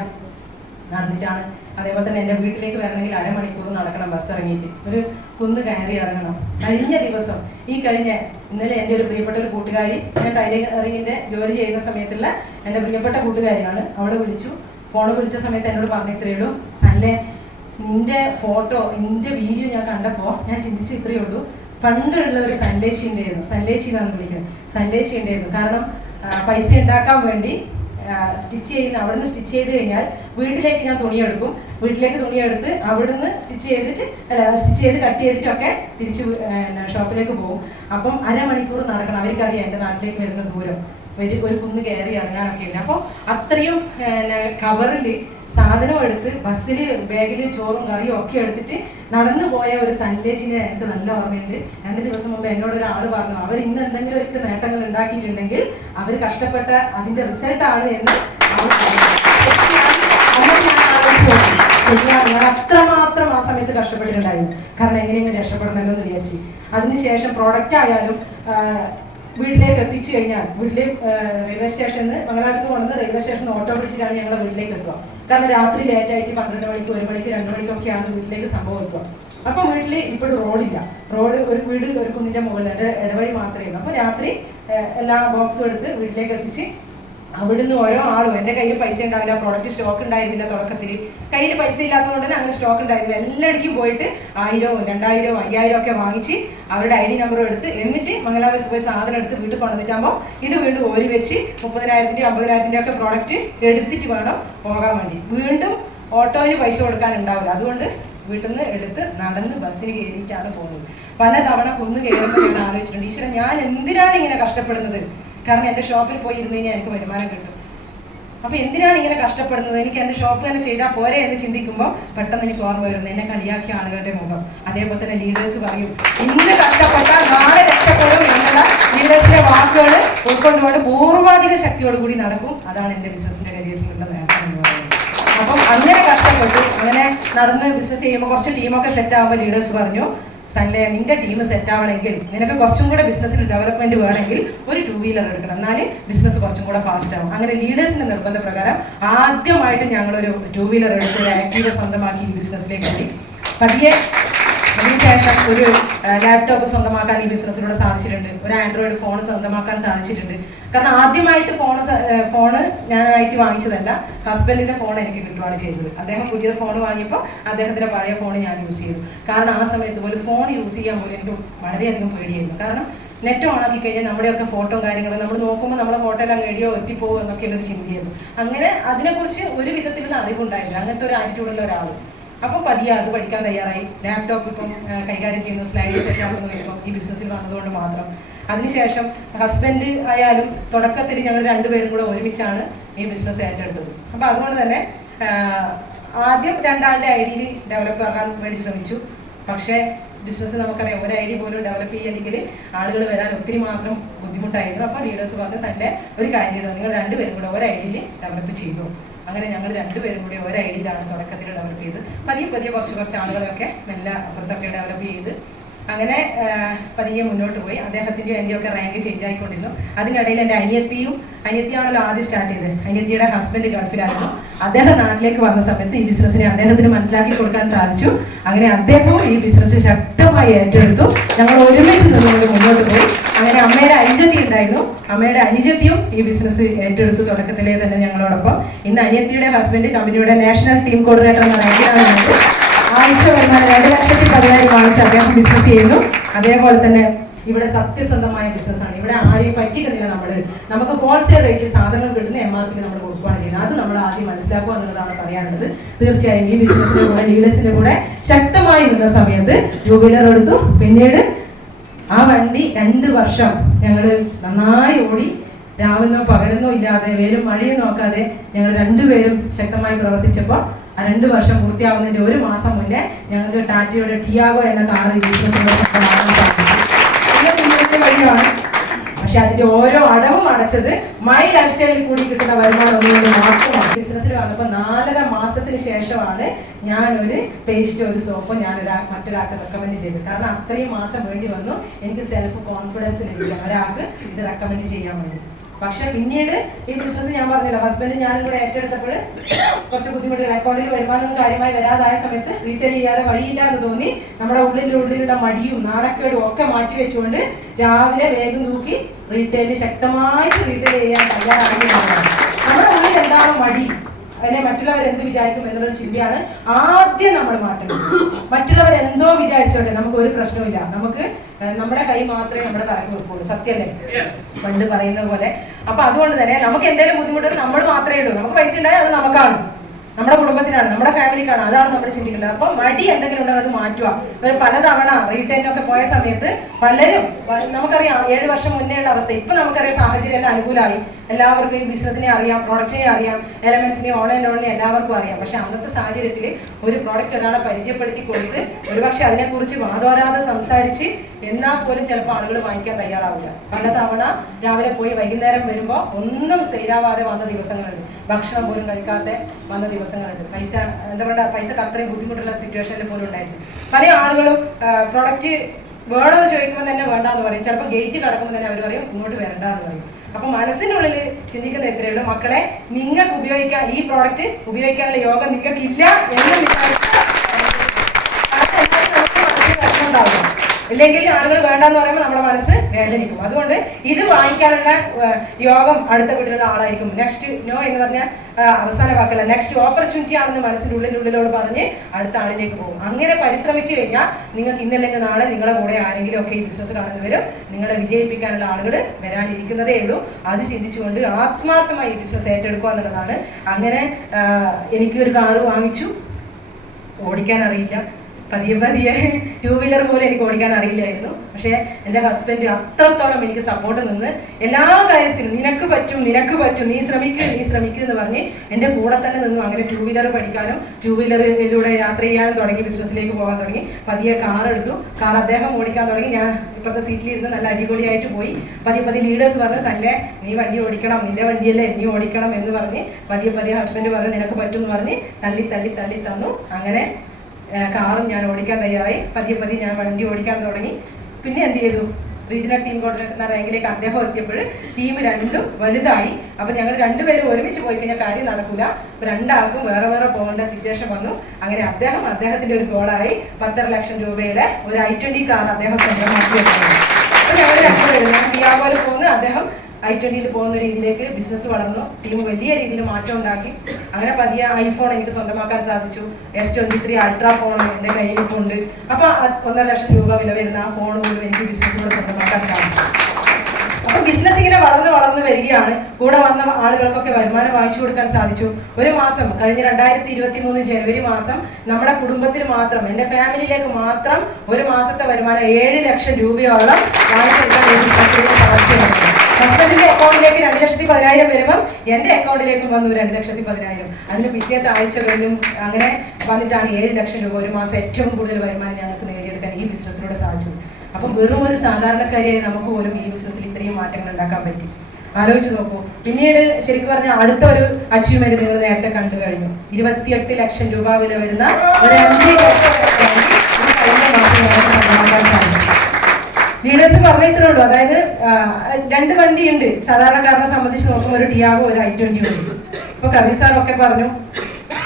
നടന്നിട്ടാണ്. അതേപോലെ തന്നെ എൻ്റെ വീട്ടിലേക്ക് വരണമെങ്കിൽ 1/2 മണിക്കൂർ നടക്കണം, ബസ് ഇറങ്ങിയിട്ട് ഒരു കുന്ന് കയറി ഇറങ്ങണം. ഇന്നലെ എൻ്റെ ഒരു പ്രിയപ്പെട്ട ഒരു കൂട്ടുകാരി, ഞാൻ ടൈലറിങ്ങിൻ്റെ ജോലി ചെയ്യുന്ന സമയത്തുള്ള എൻ്റെ പ്രിയപ്പെട്ട കൂട്ടുകാരിയാണ്. അവളെ ഫോൺ വിളിച്ച സമയത്ത് എന്നോട് പറഞ്ഞു, ഇത്രയേ ഉള്ളൂ സൺലേ, നിന്റെ ഫോട്ടോ നിന്റെ വീഡിയോ ഞാൻ കണ്ടപ്പോൾ ഞാൻ ചിന്തിച്ച് ഇത്രയേ ഉള്ളൂ, പണ്ടുള്ള ഒരു സൺലേച്ചി ഉണ്ടായിരുന്നു, സൺലേച്ചി എന്നാണ് വിളിക്കുന്നത്, സൺലേച്ചി ഉണ്ടായിരുന്നു. കാരണം പൈസ ഉണ്ടാക്കാൻ വേണ്ടി അവിടുന്ന് സ്റ്റിച്ച് ചെയ്ത് കഴിഞ്ഞാൽ വീട്ടിലേക്ക് ഞാൻ തുണിയെടുക്കും, വീട്ടിലേക്ക് തുണിയെടുത്ത് അവിടുന്ന് സ്റ്റിച്ച് ചെയ്ത് കട്ട് ചെയ്തിട്ടൊക്കെ തിരിച്ച് ഷോപ്പിലേക്ക് പോകും. അപ്പം 1/2 മണിക്കൂർ നടക്കണം. അവർക്കറിയാം എൻ്റെ നാട്ടിലേക്ക് വരുന്ന ദൂരം, ഒരു കുന്ന് കയറി ഇറങ്ങാനൊക്കെ ഉണ്ട്. അപ്പോൾ അത്രയും കവറിൽ സാധനം എടുത്ത് ബസ്സിൽ ബാഗിൽ ചോറും കറിയും ഒക്കെ എടുത്തിട്ട് നടന്നു പോയ ഒരു സന്ദേശിനെ എനിക്ക് നല്ല ഓർമ്മയുണ്ട്. 2 ദിവസം മുമ്പ് എന്നോട് ഒരാൾ പറഞ്ഞു, അവർ ഇന്ന് എന്തെങ്കിലും ഒരു നേട്ടങ്ങൾ ഉണ്ടാക്കിയിട്ടുണ്ടെങ്കിൽ അവർ കഷ്ടപ്പെട്ട അതിന്റെ റിസൾട്ടാണ് എന്ന് ശരിയാണ്. ഞാൻ അത്രമാത്രം ആ സമയത്ത് കഷ്ടപ്പെട്ടിട്ടുണ്ടായിരുന്നു. കാരണം എങ്ങനെയെങ്കിലും രക്ഷപ്പെടണമല്ലോ എന്ന് വിചാരിച്ചു. അതിനുശേഷം പ്രോഡക്റ്റ് ആയാലും വീട്ടിലേക്ക് എത്തിച്ചു കഴിഞ്ഞാൽ റെയിൽവേ സ്റ്റേഷനിൽ മംഗലാപുരത്ത് കൊണ്ടുവന്ന് റെയിൽവേ സ്റ്റേഷനിൽ ഓട്ടോ പിടിച്ചിട്ടാണ് ഞങ്ങൾ വീട്ടിലേക്ക് എത്തുക. കാരണം രാത്രി ലേറ്റായിട്ട് 12 മണിക്ക് 1 മണിക്ക് 2 മണിക്കൊക്കെയാണ് വീട്ടിലേക്ക് സംഭവം എത്തുക. അപ്പൊ വീട്ടിൽ ഇപ്പോഴും റോഡില്ല. റോഡ് ഒരു വീട് ഒരു കുന്നിന്റെ മുകളിൽ ഇടവഴി മാത്രമേ ഉള്ളൂ. അപ്പൊ രാത്രി എല്ലാ ബോക്സും എടുത്ത് വീട്ടിലേക്ക് എത്തിച്ച് അവിടുന്ന് ഓരോ ആളും എൻ്റെ കയ്യിൽ പൈസ ഉണ്ടാവില്ല, പ്രോഡക്റ്റ് സ്റ്റോക്ക് ഉണ്ടായിരുന്നില്ല. തുടക്കത്തിൽ കയ്യിൽ പൈസ ഇല്ലാത്തതുകൊണ്ട് തന്നെ അങ്ങനെ സ്റ്റോക്ക് ഉണ്ടായിരുന്നില്ല. എല്ലായിടയ്ക്കും പോയിട്ട് 1000, 2000, 5000 ഒക്കെ വാങ്ങിച്ച് അവരുടെ ID നമ്പറും എടുത്ത് എന്നിട്ട് മംഗലാപുരത്ത് പോയി സാധനം എടുത്ത് വീട്ടിൽ കൊണ്ടുവന്നിട്ടാകുമ്പോൾ ഇത് വീണ്ടും ഓരി വെച്ച് 30,000-ൻ്റെയും 50,000-ൻ്റെയും ഒക്കെ പ്രോഡക്റ്റ് എടുത്തിട്ട് വേണം പോകാൻ വേണ്ടി. വീണ്ടും ഓട്ടോയിൽ പൈസ കൊടുക്കാനുണ്ടാവില്ല. അതുകൊണ്ട് വീട്ടിൽ നിന്ന് എടുത്ത് നടന്ന് ബസ്സിന് കയറിയിട്ടാണ് പോകുന്നത്. പലതവണ കുന്ന് കയറുമ്പോൾ ഞാൻ ആലോചിച്ചിട്ടുണ്ട്, ഈശ്വരൻ ഞാൻ എന്തിനാണ് ഇങ്ങനെ കഷ്ടപ്പെടുന്നത്? കാരണം എൻ്റെ ഷോപ്പിൽ പോയി ഇരുന്ന് കഴിഞ്ഞാൽ എനിക്ക് വരുമാനം കിട്ടും. അപ്പോൾ എന്തിനാണ് ഇങ്ങനെ കഷ്ടപ്പെടുന്നത്? എനിക്ക് എൻ്റെ ഷോപ്പ് തന്നെ ചെയ്താൽ പോരെ എന്ന് ചിന്തിക്കുമ്പോൾ പെട്ടെന്ന് എനിക്ക് ഓർമ്മ വരുന്നു എന്നെ കളിയാക്കിയ ആളുകളുടെ മുഖം. അതേപോലെ തന്നെ ലീഡേഴ്സ് പറയും ഇന്ന് കഷ്ടപ്പെട്ടാൽ നാളെ രക്ഷപ്പെടും എന്നുള്ള ലീഡേഴ്സിന്റെ വാക്കുകൾ ഉൾക്കൊണ്ടുകൊണ്ട് പൂർവാധിക ശക്തിയോടുകൂടി നടക്കും. അതാണ് എൻ്റെ ബിസിനസിന്റെ കരിയറിലുള്ള നേട്ടം എന്ന് പറയുന്നത്. അപ്പം അങ്ങനെ കഷ്ടപ്പെട്ടു അങ്ങനെ നടന്ന് ബിസിനസ് ചെയ്യുമ്പോൾ കുറച്ച് ടീമൊക്കെ സെറ്റ് ആകുമ്പോൾ ലീഡേഴ്സ് പറഞ്ഞു, സല്ലേ നിന്റെ ടീം സെറ്റ് ആവണമെങ്കിൽ നിനക്ക് കുറച്ചും കൂടെ ബിസിനസ്സിൽ ഡെവലപ്മെന്റ് വേണമെങ്കിൽ ഒരു 2 വീലർ എടുക്കണം, എന്നാല് ബിസിനസ് കുറച്ചും കൂടെ ഫാസ്റ്റ് ആവും. അങ്ങനെ ലീഡേഴ്സിന്റെ നിർബന്ധപ്രകാരം ആദ്യമായിട്ട് ഞങ്ങളൊരു 2 വീലർ എടുത്ത് ആക്റ്റീവ് സ്വന്തമാക്കി ഈ ബിസിനസ്സിലേക്ക് പോയി. പതിയെ അതിനുശേഷം ഒരു ലാപ്ടോപ്പ് സ്വന്തമാക്കാൻ ഈ ബിസിനസ്സിലൂടെ സാധിച്ചിട്ടുണ്ട്. ഒരു ആൻഡ്രോയിഡ് ഫോൺ സ്വന്തമാക്കാൻ സാധിച്ചിട്ടുണ്ട്. കാരണം ആദ്യമായിട്ട് ഫോണ് ഞാനായിട്ട് വാങ്ങിച്ചതല്ല, ഹസ്ബൻഡിന്റെ ഫോൺ എനിക്ക് കിട്ടുകയാണ് ചെയ്തത്. അദ്ദേഹം പുതിയ ഫോൺ വാങ്ങിയപ്പോൾ അദ്ദേഹത്തിന്റെ പഴയ ഫോൺ ഞാൻ യൂസ് ചെയ്തു. കാരണം ആ സമയത്ത് പോലും ഫോൺ യൂസ് ചെയ്യാൻ പോലും എനിക്ക് വളരെയധികം പേടിയായിരുന്നു. കാരണം നെറ്റ് ഓൺ ആക്കി കഴിഞ്ഞാൽ നമ്മുടെയൊക്കെ ഫോട്ടോ കാര്യങ്ങൾ നമ്മൾ നോക്കുമ്പോൾ നമ്മളെ ഫോട്ടോ എല്ലാം എവിടെയോ എത്തിപ്പോകും എന്നൊക്കെയുള്ളൊരു ചിന്തയായിരുന്നു. അങ്ങനെ അതിനെക്കുറിച്ച് ഒരു വിധത്തിലുള്ള അറിവുണ്ടായില്ല, അങ്ങനത്തെ ഒരു ആറ്റിറ്റ്യൂഡുള്ള ഒരാൾ. അപ്പം പതിയെ അത് പഠിക്കാൻ തയ്യാറായി. ലാപ്ടോപ്പ് ഇപ്പം കൈകാര്യം ചെയ്യുന്നു, സ്ലൈഡ് സെറ്റ് ആകുന്നു വരുമ്പം ഈ ബിസിനസ്സിൽ വന്നതുകൊണ്ട് മാത്രം. അതിനുശേഷം ഹസ്ബൻഡ് ആയാലും തുടക്കത്തിൽ ഞങ്ങൾ 2 പേരും കൂടെ ഒരുമിച്ചാണ് ഈ ബിസിനസ് ഏറ്റെടുത്തത്. അപ്പം അതുകൊണ്ട് തന്നെ ആദ്യം 2 ആളുടെ ഐഡിയിൽ ഡെവലപ്പ് ആക്കാൻ വേണ്ടി ശ്രമിച്ചു. പക്ഷേ ബിസിനസ് നമുക്കറിയാം, ഒരു ID പോലും ഡെവലപ്പ് ചെയ്യണമെങ്കിൽ ആളുകൾ വരാൻ ഒത്തിരി മാത്രം ബുദ്ധിമുട്ടായിരുന്നു. അപ്പോൾ ലീഡേഴ്സ് പറഞ്ഞ സൺഡേ ഒരു കാര്യം ചെയ്തു, നിങ്ങൾ 2 പേരും കൂടെ ഒരു ഐഡിയിൽ ഡെവലപ്പ് ചെയ്തു. അങ്ങനെ ഞങ്ങൾ 2 പേരും കൂടി ഒരു ഐഡിയിലാണ് തുടക്കത്തിൽ ഡെവലപ്പ് ചെയ്ത് പതിയെ കുറച്ച് ആളുകളൊക്കെ മെല്ലെ അപ്പുറത്തൊക്കെ ഡെവലപ്പ് ചെയ്ത് അങ്ങനെ പതിയെ മുന്നോട്ട് പോയി. അദ്ദേഹത്തിൻ്റെ എൻ്റെയൊക്കെ റാങ്ക് ചേഞ്ച് ആയിക്കൊണ്ടിരുന്നു. അതിനിടയിൽ എൻ്റെ അനിയത്തിയാണല്ലോ ആദ്യം സ്റ്റാർട്ട് ചെയ്തത്. അനിയത്തിയുടെ ഹസ്ബൻഡ് ഗൾഫിലായിരുന്നു. അദ്ദേഹം നാട്ടിലേക്ക് വന്ന സമയത്ത് ഈ ബിസിനസ്സിനെ അദ്ദേഹത്തിന് മനസ്സിലാക്കി കൊടുക്കാൻ സാധിച്ചു. അങ്ങനെ അദ്ദേഹവും ഈ ബിസിനസ് ശക്തമായി ഏറ്റെടുത്തു. ഞങ്ങൾ ഒരുമിച്ച് നിന്നുകൊണ്ട് മുന്നോട്ട് പോയി. അങ്ങനെ അമ്മയുടെ അനുജത്തി ഉണ്ടായിരുന്നു, അമ്മയുടെ അനുജത്തിയും ഈ ബിസിനസ് ഏറ്റെടുത്തു തുടക്കത്തിലേ തന്നെ ഞങ്ങളോടൊപ്പം. ഇന്ന് അനിയത്തിയുടെ ഹസ്ബൻഡ് കമ്പനിയുടെ നാഷണൽ ടീം കോർഡിനേറ്റർ എന്ന റാങ്കിലാണ്. ആഴ്ച വരുമാനം 2,10,000 വാങ്ങിച്ച് അദ്ദേഹം ബിസിനസ് ചെയ്യുന്നു. അതേപോലെ തന്നെ ഇവിടെ സത്യസന്ധമായ ബിസിനസ്സാണ്. ഇവിടെ ആരെയും പറ്റിക്കുന്നില്ല. നമുക്ക് ഹോൾസെയിൽ റേറ്റിൽ സാധനങ്ങൾ കിട്ടുന്ന MRP നമ്മൾ കൊടുക്കുകയാണ് ചെയ്യുന്നത്. അത് നമ്മൾ ആദ്യം മനസ്സിലാക്കുക എന്നുള്ളതാണ് പറയാനുള്ളത്. തീർച്ചയായും ഈ ബിസിനസിന്റെ കൂടെ ലീഡേഴ്സിന്റെ കൂടെ ശക്തമായി നിന്ന സമയത്ത് 2 വീലർ എടുത്തു. പിന്നീട് ആ വണ്ടി 2 വർഷം ഞങ്ങൾ നന്നായി ഓടി, രാവിലെന്നോ പകലെന്നോ ഇല്ലാതെ വെയിലും മഴയും നോക്കാതെ ഞങ്ങൾ 2 പേരും ശക്തമായി പ്രവർത്തിച്ചപ്പോൾ ആ 2 വർഷം പൂർത്തിയാവുന്നതിന്റെ 1 മാസം മുന്നേ ഞങ്ങൾക്ക് ടാറ്റയുടെ ടിയാഗോ എന്ന കാർ വഴിയാണ്. പക്ഷെ അതിന്റെ ഓരോ അടവും അടച്ചത് മൈ ലൈഫ് സ്റ്റൈലിൽ കൂടി കിട്ടുന്ന വരുമാനം ഒന്നുകൊണ്ട് മാത്രമാണ്. ബിസിനസ്സിൽ വന്നപ്പോൾ 4.5 മാസത്തിന് ശേഷമാണ് ഞാനൊരു പേസ്റ്റ് ഒരു സോപ്പ് മറ്റൊരാൾക്ക് റെക്കമെൻഡ് ചെയ്തത്. കാരണം അത്രയും മാസം വേണ്ടി വന്നു എനിക്ക് സെൽഫ് കോൺഫിഡൻസ് ലഭിക്കാൻ ഒരാൾക്ക് ഇത് റെക്കമെൻഡ് ചെയ്യാൻ വേണ്ടി. പക്ഷെ പിന്നീട് ഈ ബിസിനസ് ഞാൻ പറഞ്ഞല്ലോ, ഹസ്ബൻഡ് ഞാനും കൂടെ ഏറ്റെടുത്തപ്പോൾ കുറച്ച് ബുദ്ധിമുട്ടുകൾ, അക്കൗണ്ടിൽ വരുമാനമൊന്നും കാര്യമായി വരാതായ സമയത്ത് റീറ്റെയിൽ ചെയ്യാതെ വഴിയില്ല എന്ന് തോന്നി നമ്മുടെ ഉള്ളിലുള്ള മടിയും നാണക്കേടും ഒക്കെ മാറ്റി വെച്ചുകൊണ്ട് രാവിലെ വേഗം തൂക്കി റീറ്റെയിലിൽ ശക്തമായിട്ട് റീറ്റെയിൽ ചെയ്യാൻ തയ്യാറാക്കി. നമ്മുടെ ഉള്ളിൽ എന്താണ് മടി, അതിനെ മറ്റുള്ളവർ എന്ത് വിചാരിക്കും എന്നുള്ളൊരു ചിന്തയാണ് ആദ്യം നമ്മൾ മാറ്റേണ്ടത്. മറ്റുള്ളവർ എന്തോ വിചാരിച്ചോട്ടെ, നമുക്ക് ഒരു പ്രശ്നമില്ല, നമുക്ക് നമ്മുടെ കൈ മാത്രമേ നമ്മുടെ തലക്ക് വെക്കുള്ളൂ. സത്യല്ലേ പണ്ട് പറയുന്ന പോലെ. അപ്പൊ അതുകൊണ്ട് തന്നെ നമുക്ക് എന്തെങ്കിലും ബുദ്ധിമുട്ട് നമ്മൾ മാത്രമേ ഉള്ളൂ. നമുക്ക് പൈസ ഉണ്ടായാൽ അത് നമുക്കാണ്. നമ്മുടെ കുടുംബത്തിനാണ്, നമ്മുടെ ഫാമിലിക്കാണ്, അതാണ് നമ്മൾ ചിന്തിക്കേണ്ടത്. അപ്പം മടി എന്തെങ്കിലും ഉണ്ടെങ്കിൽ അത് മാറ്റുക. ഒരു പലതവണ റീറ്റെയിലൊക്കെ പോയ സമയത്ത് പലരും, നമുക്കറിയാം 7 വർഷം മുന്നേയുള്ള അവസ്ഥ, ഇപ്പം നമുക്കറിയാം സാഹചര്യം എല്ലാം അനുകൂലമായി, എല്ലാവർക്കും ഈ ബിസിനസ്സിനെ അറിയാം, പ്രോഡക്റ്റിനെ അറിയാം, എലമെന്റ്സിനെ ഓൺലൈൻ എല്ലാവർക്കും അറിയാം. പക്ഷെ അന്നത്തെ സാഹചര്യത്തിൽ ഒരു പ്രോഡക്റ്റ് ഒരാളെ പരിചയപ്പെടുത്തി കൊടുത്ത് ഒരുപക്ഷെ അതിനെക്കുറിച്ച് വാദോരാതെ സംസാരിച്ച് എന്നാൽ പോലും ചിലപ്പോൾ ആളുകൾ വാങ്ങിക്കാൻ തയ്യാറാവില്ല. പലതവണ രാവിലെ പോയി വൈകുന്നേരം വരുമ്പോൾ ഒന്നും സെയിലാവാതെ വന്ന ദിവസങ്ങളുണ്ട്, ഭക്ഷണം പോലും കഴിക്കാതെ വന്ന ദിവസങ്ങളുണ്ട്, എന്താ പറയുക, പൈസക്ക് അത്രയും ബുദ്ധിമുട്ടുള്ള സിറ്റുവേഷനിൽ പോലും ഉണ്ടായിരുന്നു. പല ആളുകളും പ്രോഡക്റ്റ് വേണമെന്ന് ചോദിക്കുമ്പോൾ തന്നെ വേണ്ടാന്ന് പറയും, ചിലപ്പോൾ ഗേറ്റ് കടക്കുമ്പോൾ തന്നെ അവർ പറയും ഇങ്ങോട്ട് വരണ്ടെന്ന് പറയും. അപ്പൊ മനസ്സിൻ്റെ ഉള്ളിൽ ചിന്തിക്കുന്ന എത്രയേ ഉള്ളൂ, മക്കളെ നിങ്ങൾക്ക് ഉപയോഗിക്കാൻ, ഈ പ്രോഡക്റ്റ് ഉപയോഗിക്കാനുള്ള യോഗം നിങ്ങൾക്കില്ല എന്ന് മനസ്സിലുണ്ടാവും. ഇല്ലെങ്കിൽ ആളുകൾ വേണ്ടെന്ന് പറയുമ്പോൾ നമ്മുടെ മനസ്സ് വേദനിക്കും. അതുകൊണ്ട് ഇത് വാങ്ങിക്കാനുള്ള യോഗം അടുത്ത വീട്ടിലുള്ള ആളായിരിക്കും. നെക്സ്റ്റ് നോ എന്ന് പറഞ്ഞാൽ അവസാന വാക്കല്ല, നെക്സ്റ്റ് ഓപ്പർച്യൂണിറ്റി ആണെന്ന് മനസ്സിൻ്റെ ഉള്ളിലോട് പറഞ്ഞ് അടുത്ത ആളിലേക്ക് പോകും. അങ്ങനെ പരിശ്രമിച്ചു കഴിഞ്ഞാൽ നിങ്ങൾക്ക് ഇന്നല്ലെങ്കിൽ നാളെ നിങ്ങളുടെ കൂടെ ആരെങ്കിലും ഒക്കെ ഈ ബിസിനസ് കാണുന്നവരും നിങ്ങളെ വിജയിപ്പിക്കാനുള്ള ആളുകൾ വരാനിരിക്കുന്നതേ ഉള്ളൂ. അത് ചിന്തിച്ചുകൊണ്ട് ആത്മാർത്ഥമായി ഈ ബിസിനസ് ഏറ്റെടുക്കുക എന്നുള്ളതാണ്. അങ്ങനെ എനിക്കൊരു കാറ് വാങ്ങിച്ചു, ഓടിക്കാൻ അറിയില്ല, പതിയെ 2 വീലർ പോലും എനിക്ക് ഓടിക്കാൻ അറിയില്ലായിരുന്നു. പക്ഷേ എൻ്റെ ഹസ്ബൻഡ് അത്രത്തോളം എനിക്ക് സപ്പോർട്ട് നിന്ന് എല്ലാ കാര്യത്തിലും നിനക്ക് പറ്റും നീ ശ്രമിക്കുക എന്ന് പറഞ്ഞ് എൻ്റെ കൂടെ തന്നെ നിന്നു. അങ്ങനെ 2 വീലർ പഠിക്കാനും 2 വീലറിലൂടെ യാത്ര ചെയ്യാനും തുടങ്ങി, ബിസിനസ്സിലേക്ക് പോകാൻ തുടങ്ങി. പതിയെ കാർ എടുത്തു, കാർ അദ്ദേഹം ഓടിക്കാൻ തുടങ്ങി, ഞാൻ ഇപ്പോഴത്തെ സീറ്റിലിരുന്ന് നല്ല അടിപൊളിയായിട്ട് പോയി. പതിയെ ലീഡേഴ്സ് പറഞ്ഞു, സല്ലേ നീ വണ്ടി ഓടിക്കണം, നിന്റെ വണ്ടിയല്ലേ നീ ഓടിക്കണം എന്ന് പറഞ്ഞ് പതിയെ ഹസ്ബൻഡ് പറഞ്ഞു നിനക്ക് പറ്റും എന്ന് പറഞ്ഞ് തള്ളി തന്നു. അങ്ങനെ കാറും ഞാൻ ഓടിക്കാൻ തയ്യാറായി. പതിയെ ഞാൻ വണ്ടി ഓടിക്കാൻ തുടങ്ങി. പിന്നെ എന്ത് ചെയ്തു, റീജിയണൽ ടീം കോർഡിനേറ്റർ എന്ന റാങ്കിലേക്ക് അദ്ദേഹം എത്തിയപ്പോൾ ടീം രണ്ടും വലുതായി. അപ്പം ഞങ്ങൾ 2 പേരും ഒരുമിച്ച് പോയി കഴിഞ്ഞാൽ കാര്യം നടക്കില്ല. അപ്പോൾ 2 ആൾക്കും വേറെ പോകേണ്ട സിറ്റുവേഷൻ വന്നു. അങ്ങനെ അദ്ദേഹത്തിൻ്റെ ഒരു ഗോളായി 10.5 ലക്ഷം രൂപയുടെ ഒരു i20 കാർ അദ്ദേഹം സ്വന്തമാക്കി വെക്കുന്നത്. അപ്പോൾ ഞങ്ങൾ 2 പേരും, ഞാൻ ടിയാഗോയിൽ പോകുന്നു, അദ്ദേഹം i20 പോകുന്ന രീതിയിലേക്ക് ബിസിനസ് വളർന്നു. ടീം വലിയ രീതിയിൽ മാറ്റം ഉണ്ടാക്കി. അങ്ങനെ പതിയെ ഐഫോൺ എനിക്ക് സ്വന്തമാക്കാൻ സാധിച്ചു. S23 അൾട്രാ ഫോൺ എൻ്റെ കയ്യിലിപ്പോൾ ഉണ്ട്. അപ്പോൾ 1.5 ലക്ഷം രൂപ വില വരുന്ന ആ ഫോൺ പോലും എനിക്ക് ബിസിനസ്സിലൂടെ സ്വന്തമാക്കാൻ സാധിച്ചു. അപ്പോൾ ബിസിനസ് ഇങ്ങനെ വളർന്ന് വരികയാണ്. കൂടെ വന്ന ആളുകൾക്കൊക്കെ വരുമാനം വാങ്ങിച്ചു കൊടുക്കാൻ സാധിച്ചു. ഒരു മാസം കഴിഞ്ഞ 2023 ജനുവരി മാസം നമ്മുടെ കുടുംബത്തിൽ മാത്രം, എൻ്റെ ഫാമിലിയിലേക്ക് മാത്രം ഒരു മാസത്തെ വരുമാനം 7 ലക്ഷം രൂപയോളം വാങ്ങിച്ചെടുക്കാൻ സാധിച്ചു. ഹസ്ബൻഡിന്റെ അക്കൗണ്ടിലേക്ക് 2,10,000 വരുമ്പം എൻ്റെ അക്കൗണ്ടിലേക്കും വന്നു 2,10,000. അതിന് പിറ്റേത്തെ ആഴ്ചകളിലും അങ്ങനെ വന്നിട്ടാണ് 7 ലക്ഷം രൂപ ഒരു മാസം ഏറ്റവും കൂടുതൽ വരുമാനം ഞങ്ങൾക്ക് നേടിയെടുക്കാൻ ഈ ബിസിനസ്സിലൂടെ സാധിച്ചത്. അപ്പം വെറും ഒരു സാധാരണക്കാരിയായി നമുക്ക് പോലും ഈ ബിസിനസ്സിൽ ഇത്രയും മാറ്റങ്ങൾ ഉണ്ടാക്കാൻ പറ്റി. ആലോചിച്ച് നോക്കൂ. പിന്നീട് ശരിക്കും പറഞ്ഞാൽ അടുത്ത ഒരു അച്ചീവ്മെന്റ് നിങ്ങൾ നേരത്തെ കണ്ടു കഴിഞ്ഞു. 28 ലക്ഷം രൂപ വില വരുന്ന ഒരു MG ലീഡേഴ്സ് പറഞ്ഞിത്രേ ഉള്ളൂ. അതായത് 2 വണ്ടിയുണ്ട് സാധാരണക്കാരനെ സംബന്ധിച്ച് നോക്കുമ്പോൾ, ഒരു ടിയാഗോ ഒരു i20 ഉണ്ട്. ഇപ്പൊ കബീർ സാറൊക്കെ പറഞ്ഞു,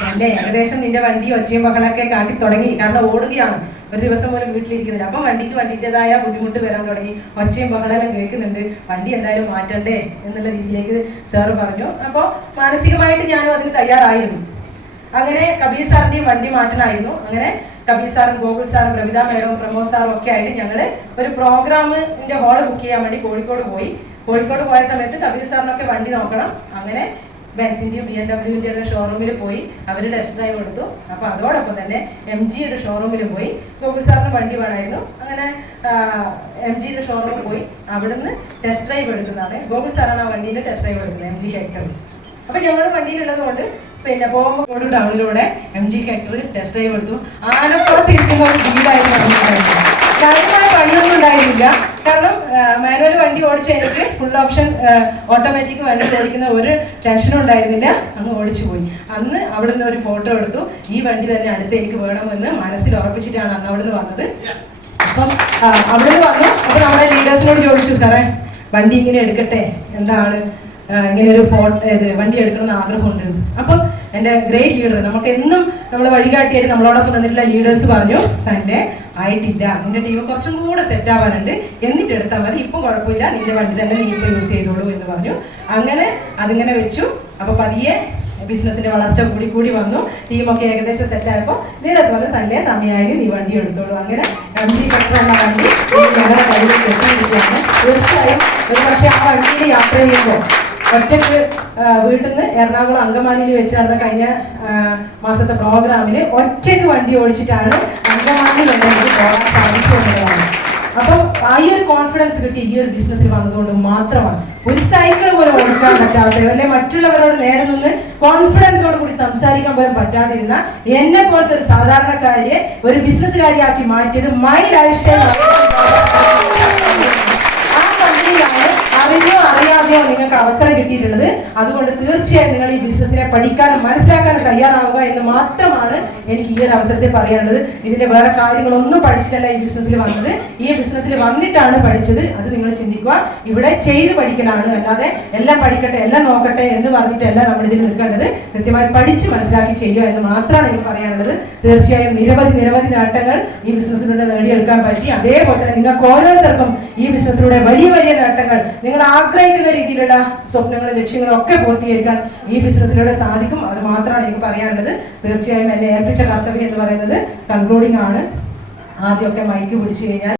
അല്ലേ ഏകദേശം നിന്റെ വണ്ടി ഒച്ചയും ബഹളൊക്കെ കാട്ടി തുടങ്ങി, കാരണം ഓടുകയാണ്, ഒരു ദിവസം പോലും വീട്ടിലിരിക്കുന്നില്ല. അപ്പം വണ്ടിൻ്റെതായ ബുദ്ധിമുട്ട് വരാൻ തുടങ്ങി, ഒച്ചയും ബഹളെല്ലാം കേൾക്കുന്നുണ്ട്, വണ്ടി എന്തായാലും മാറ്റണ്ടേ എന്നുള്ള രീതിയിലേക്ക് സാറ് പറഞ്ഞു. അപ്പോൾ മാനസികമായിട്ട് ഞാനും അതിന് തയ്യാറായിരുന്നു. അങ്ങനെ കബീർ സാറിൻ്റെയും വണ്ടി മാറ്റണമായിരുന്നു. അങ്ങനെ കബീർ സാറും ഗോകുൽ സാറും പ്രവിത മേഡവും പ്രമോദ് സാറും ഒക്കെ ആയിട്ട് ഞങ്ങൾ ഒരു പ്രോഗ്രാമിൻ്റെ ഹോള് ബുക്ക് ചെയ്യാൻ വേണ്ടി കോഴിക്കോട് പോയ സമയത്ത് കബീർ സാറിനൊക്കെ വണ്ടി നോക്കണം. അങ്ങനെ ബെൻസിൻ്റെയും BMW എല്ലാം ഷോറൂമിൽ പോയി അവർ ടെസ്റ്റ് ഡ്രൈവ് എടുത്തു. അപ്പോൾ അതോടൊപ്പം തന്നെ MGയുടെ ഷോറൂമിലും പോയി. ഗോകുൽ സാറിന് വണ്ടി വേണമായിരുന്നു. അങ്ങനെ MGയുടെ ഷോറൂമിൽ പോയി അവിടുന്ന് ടെസ്റ്റ് ഡ്രൈവ് എടുക്കുന്നതാണ്. ഗോകുൽ സാറാണ് ആ വണ്ടീൻ്റെ ടെസ്റ്റ് ഡ്രൈവ് എടുക്കുന്നത്, MG ഹെക്ടറിൽ. അപ്പോൾ ഞങ്ങൾ വണ്ടിയിലുള്ളത് കൊണ്ട് പിന്നെ പോകുമ്പോൾ ടൗണിലൂടെ MG ഹെക്ടർ ടെസ്റ്റ് ഡ്രൈവ് എടുത്തു. ആനപ്പുറത്തിരിക്കുന്ന ഒരു ഡീലായിരുന്നു. കാര്യമായ പണിയൊന്നും ഉണ്ടായിരുന്നില്ല. കാരണം മാനുവൽ വണ്ടി ഓടിച്ച എനിക്ക് ഫുൾ ഓപ്ഷൻ ഓട്ടോമാറ്റിക് വണ്ടി ഓടിക്കുന്ന ഒരു ടെൻഷനും ഉണ്ടായിരുന്നില്ല. അങ്ങ് ഓടിച്ചു പോയി. അന്ന് അവിടുന്ന് ഒരു ഫോട്ടോ എടുത്തു. ഈ വണ്ടി തന്നെ അടുത്ത് എനിക്ക് വേണമെന്ന് മനസ്സിൽ ഉറപ്പിച്ചിട്ടാണ് അന്ന് അവിടുന്ന് വന്നത്. അപ്പം അവിടുന്ന് വന്നു. അപ്പോൾ നമ്മുടെ ലീഡേഴ്സിനോട് ചോദിച്ചു, സാറേ വണ്ടി ഇങ്ങനെ എടുക്കട്ടെ, എന്താണ് ഇങ്ങനെ ഒരു വണ്ടി എടുക്കണമെന്ന് ആഗ്രഹമുണ്ട്. അപ്പം എൻ്റെ ഗ്രേറ്റ് ലീഡർ, നമുക്ക് എന്നും നമ്മൾ വഴികാട്ടിയായിട്ട് നമ്മളോടൊപ്പം നിന്നിട്ടുള്ള ലീഡേഴ്സ് പറഞ്ഞു, സൺഡേ ആയിട്ടില്ല, നിന്റെ ടീം കുറച്ചും കൂടെ സെറ്റ് ആവാനുണ്ട്, എന്നിട്ട് എടുത്താൽ മതി, ഇപ്പം കുഴപ്പമില്ല, നിന്റെ വണ്ടി തന്നെ നീ ഇപ്പോൾ യൂസ് ചെയ്തോളൂ എന്ന് പറഞ്ഞു. അങ്ങനെ അതിങ്ങനെ വെച്ചു. അപ്പോൾ പതിയെ ബിസിനസ്സിന്റെ വളർച്ച കൂടി വന്നു. ടീമൊക്കെ ഏകദേശം സെറ്റ് ആയപ്പോൾ ലീഡേഴ്സ് പറഞ്ഞു, സൺഡേ സമയമായി നീ വണ്ടി എടുത്തോളൂ. അങ്ങനെ MG ഹെക്ടർ എന്ന വണ്ടി ഞങ്ങളുടെ കയ്യിലേക്ക് എത്തിയിരിക്കുകയാണ്. തീർച്ചയായും ഒരു പക്ഷേ ആ വണ്ടിയിൽ യാത്ര ചെയ്യുമ്പോൾ ഒറ്റയ്ക്ക് വീട്ടിൽ നിന്ന് എറണാകുളം അങ്കമാലിയിൽ വെച്ച് നടന്ന കഴിഞ്ഞ മാസത്തെ പ്രോഗ്രാമിൽ ഒറ്റയ്ക്ക് വണ്ടി ഓടിച്ചിട്ടാണ് അങ്കമാലി വരെ എനിക്ക് പോകാൻ സാധിച്ചു എന്നുള്ളതാണ്. അപ്പം ആ ഈ ഒരു കോൺഫിഡൻസ് കിട്ടി ഈ ഒരു ബിസിനസ്സിൽ വന്നതുകൊണ്ട് മാത്രമാണ്. ഒരു സൈക്കിൾ പോലും ഓടിക്കാൻ പറ്റാത്ത, അല്ലെ മറ്റുള്ളവരോട് നേരെ നിന്ന് കോൺഫിഡൻസോട് കൂടി സംസാരിക്കാൻ പോലും പറ്റാതിരുന്ന എന്നെ പോലത്തെ ഒരു സാധാരണക്കാരിയെ ഒരു ബിസിനസ്സുകാരിയാക്കി മാറ്റിയത് മൈ ലൈഫ് സ്റ്റൈൽ. ആ കമ്പനിയിലാണ് അറിഞ്ഞോ അറിയാതെയോ നിങ്ങൾക്ക് അവസരം കിട്ടിയിട്ടുള്ളത്. അതുകൊണ്ട് തീർച്ചയായും നിങ്ങൾ ഈ ബിസിനസ്സിനെ പഠിക്കാനും മനസ്സിലാക്കാനും തയ്യാറാവുക എന്ന് മാത്രമാണ് എനിക്ക് ഈ ഒരു അവസരത്തിൽ പറയാനുള്ളത്. ഇതിന്റെ വേറെ കാര്യങ്ങളൊന്നും പഠിച്ചിട്ടല്ല ഈ ബിസിനസ്സിൽ വന്നത്, ഈ ബിസിനസ്സിൽ വന്നിട്ടാണ് പഠിച്ചത്. അത് നിങ്ങൾ ചിന്തിക്കുക. ഇവിടെ ചെയ്ത് പഠിക്കലാണ്, അല്ലാതെ എല്ലാം പഠിക്കട്ടെ എല്ലാം നോക്കട്ടെ എന്ന് പറഞ്ഞിട്ടല്ല നമ്മൾ ഇതിൽ നിൽക്കേണ്ടത്. കൃത്യമായി പഠിച്ച് മനസ്സിലാക്കി ചെയ്യുക എന്ന് മാത്രമാണ് എനിക്ക് പറയാനുള്ളത്. തീർച്ചയായും നിരവധി നേട്ടങ്ങൾ ഈ ബിസിനസ്സിലൂടെ നേടിയെടുക്കാൻ പറ്റി. അതേപോലെ തന്നെ നിങ്ങൾക്ക് ഓരോരുത്തർക്കും ഈ ബിസിനസ്സിലൂടെ വലിയ നേട്ടങ്ങൾ, നിങ്ങൾ ആഗ്രഹിക്കുന്ന രീതിയിലുള്ള സ്വപ്നങ്ങളും ലക്ഷ്യങ്ങളും ഒക്കെ പൂർത്തീകരിക്കാൻ ഈ ബിസിനസ്സിലൂടെ സാധിക്കും. അത് മാത്രമാണ് എനിക്ക് പറയാനുള്ളത്. തീർച്ചയായും എന്നെ ഏൽപ്പിച്ച കർത്തവ്യം എന്ന് പറയുന്നത് കൺക്ലൂഡിംഗ് ആണ്. ആദ്യമൊക്കെ മൈക്ക് പിടിച്ചു കഴിഞ്ഞാൽ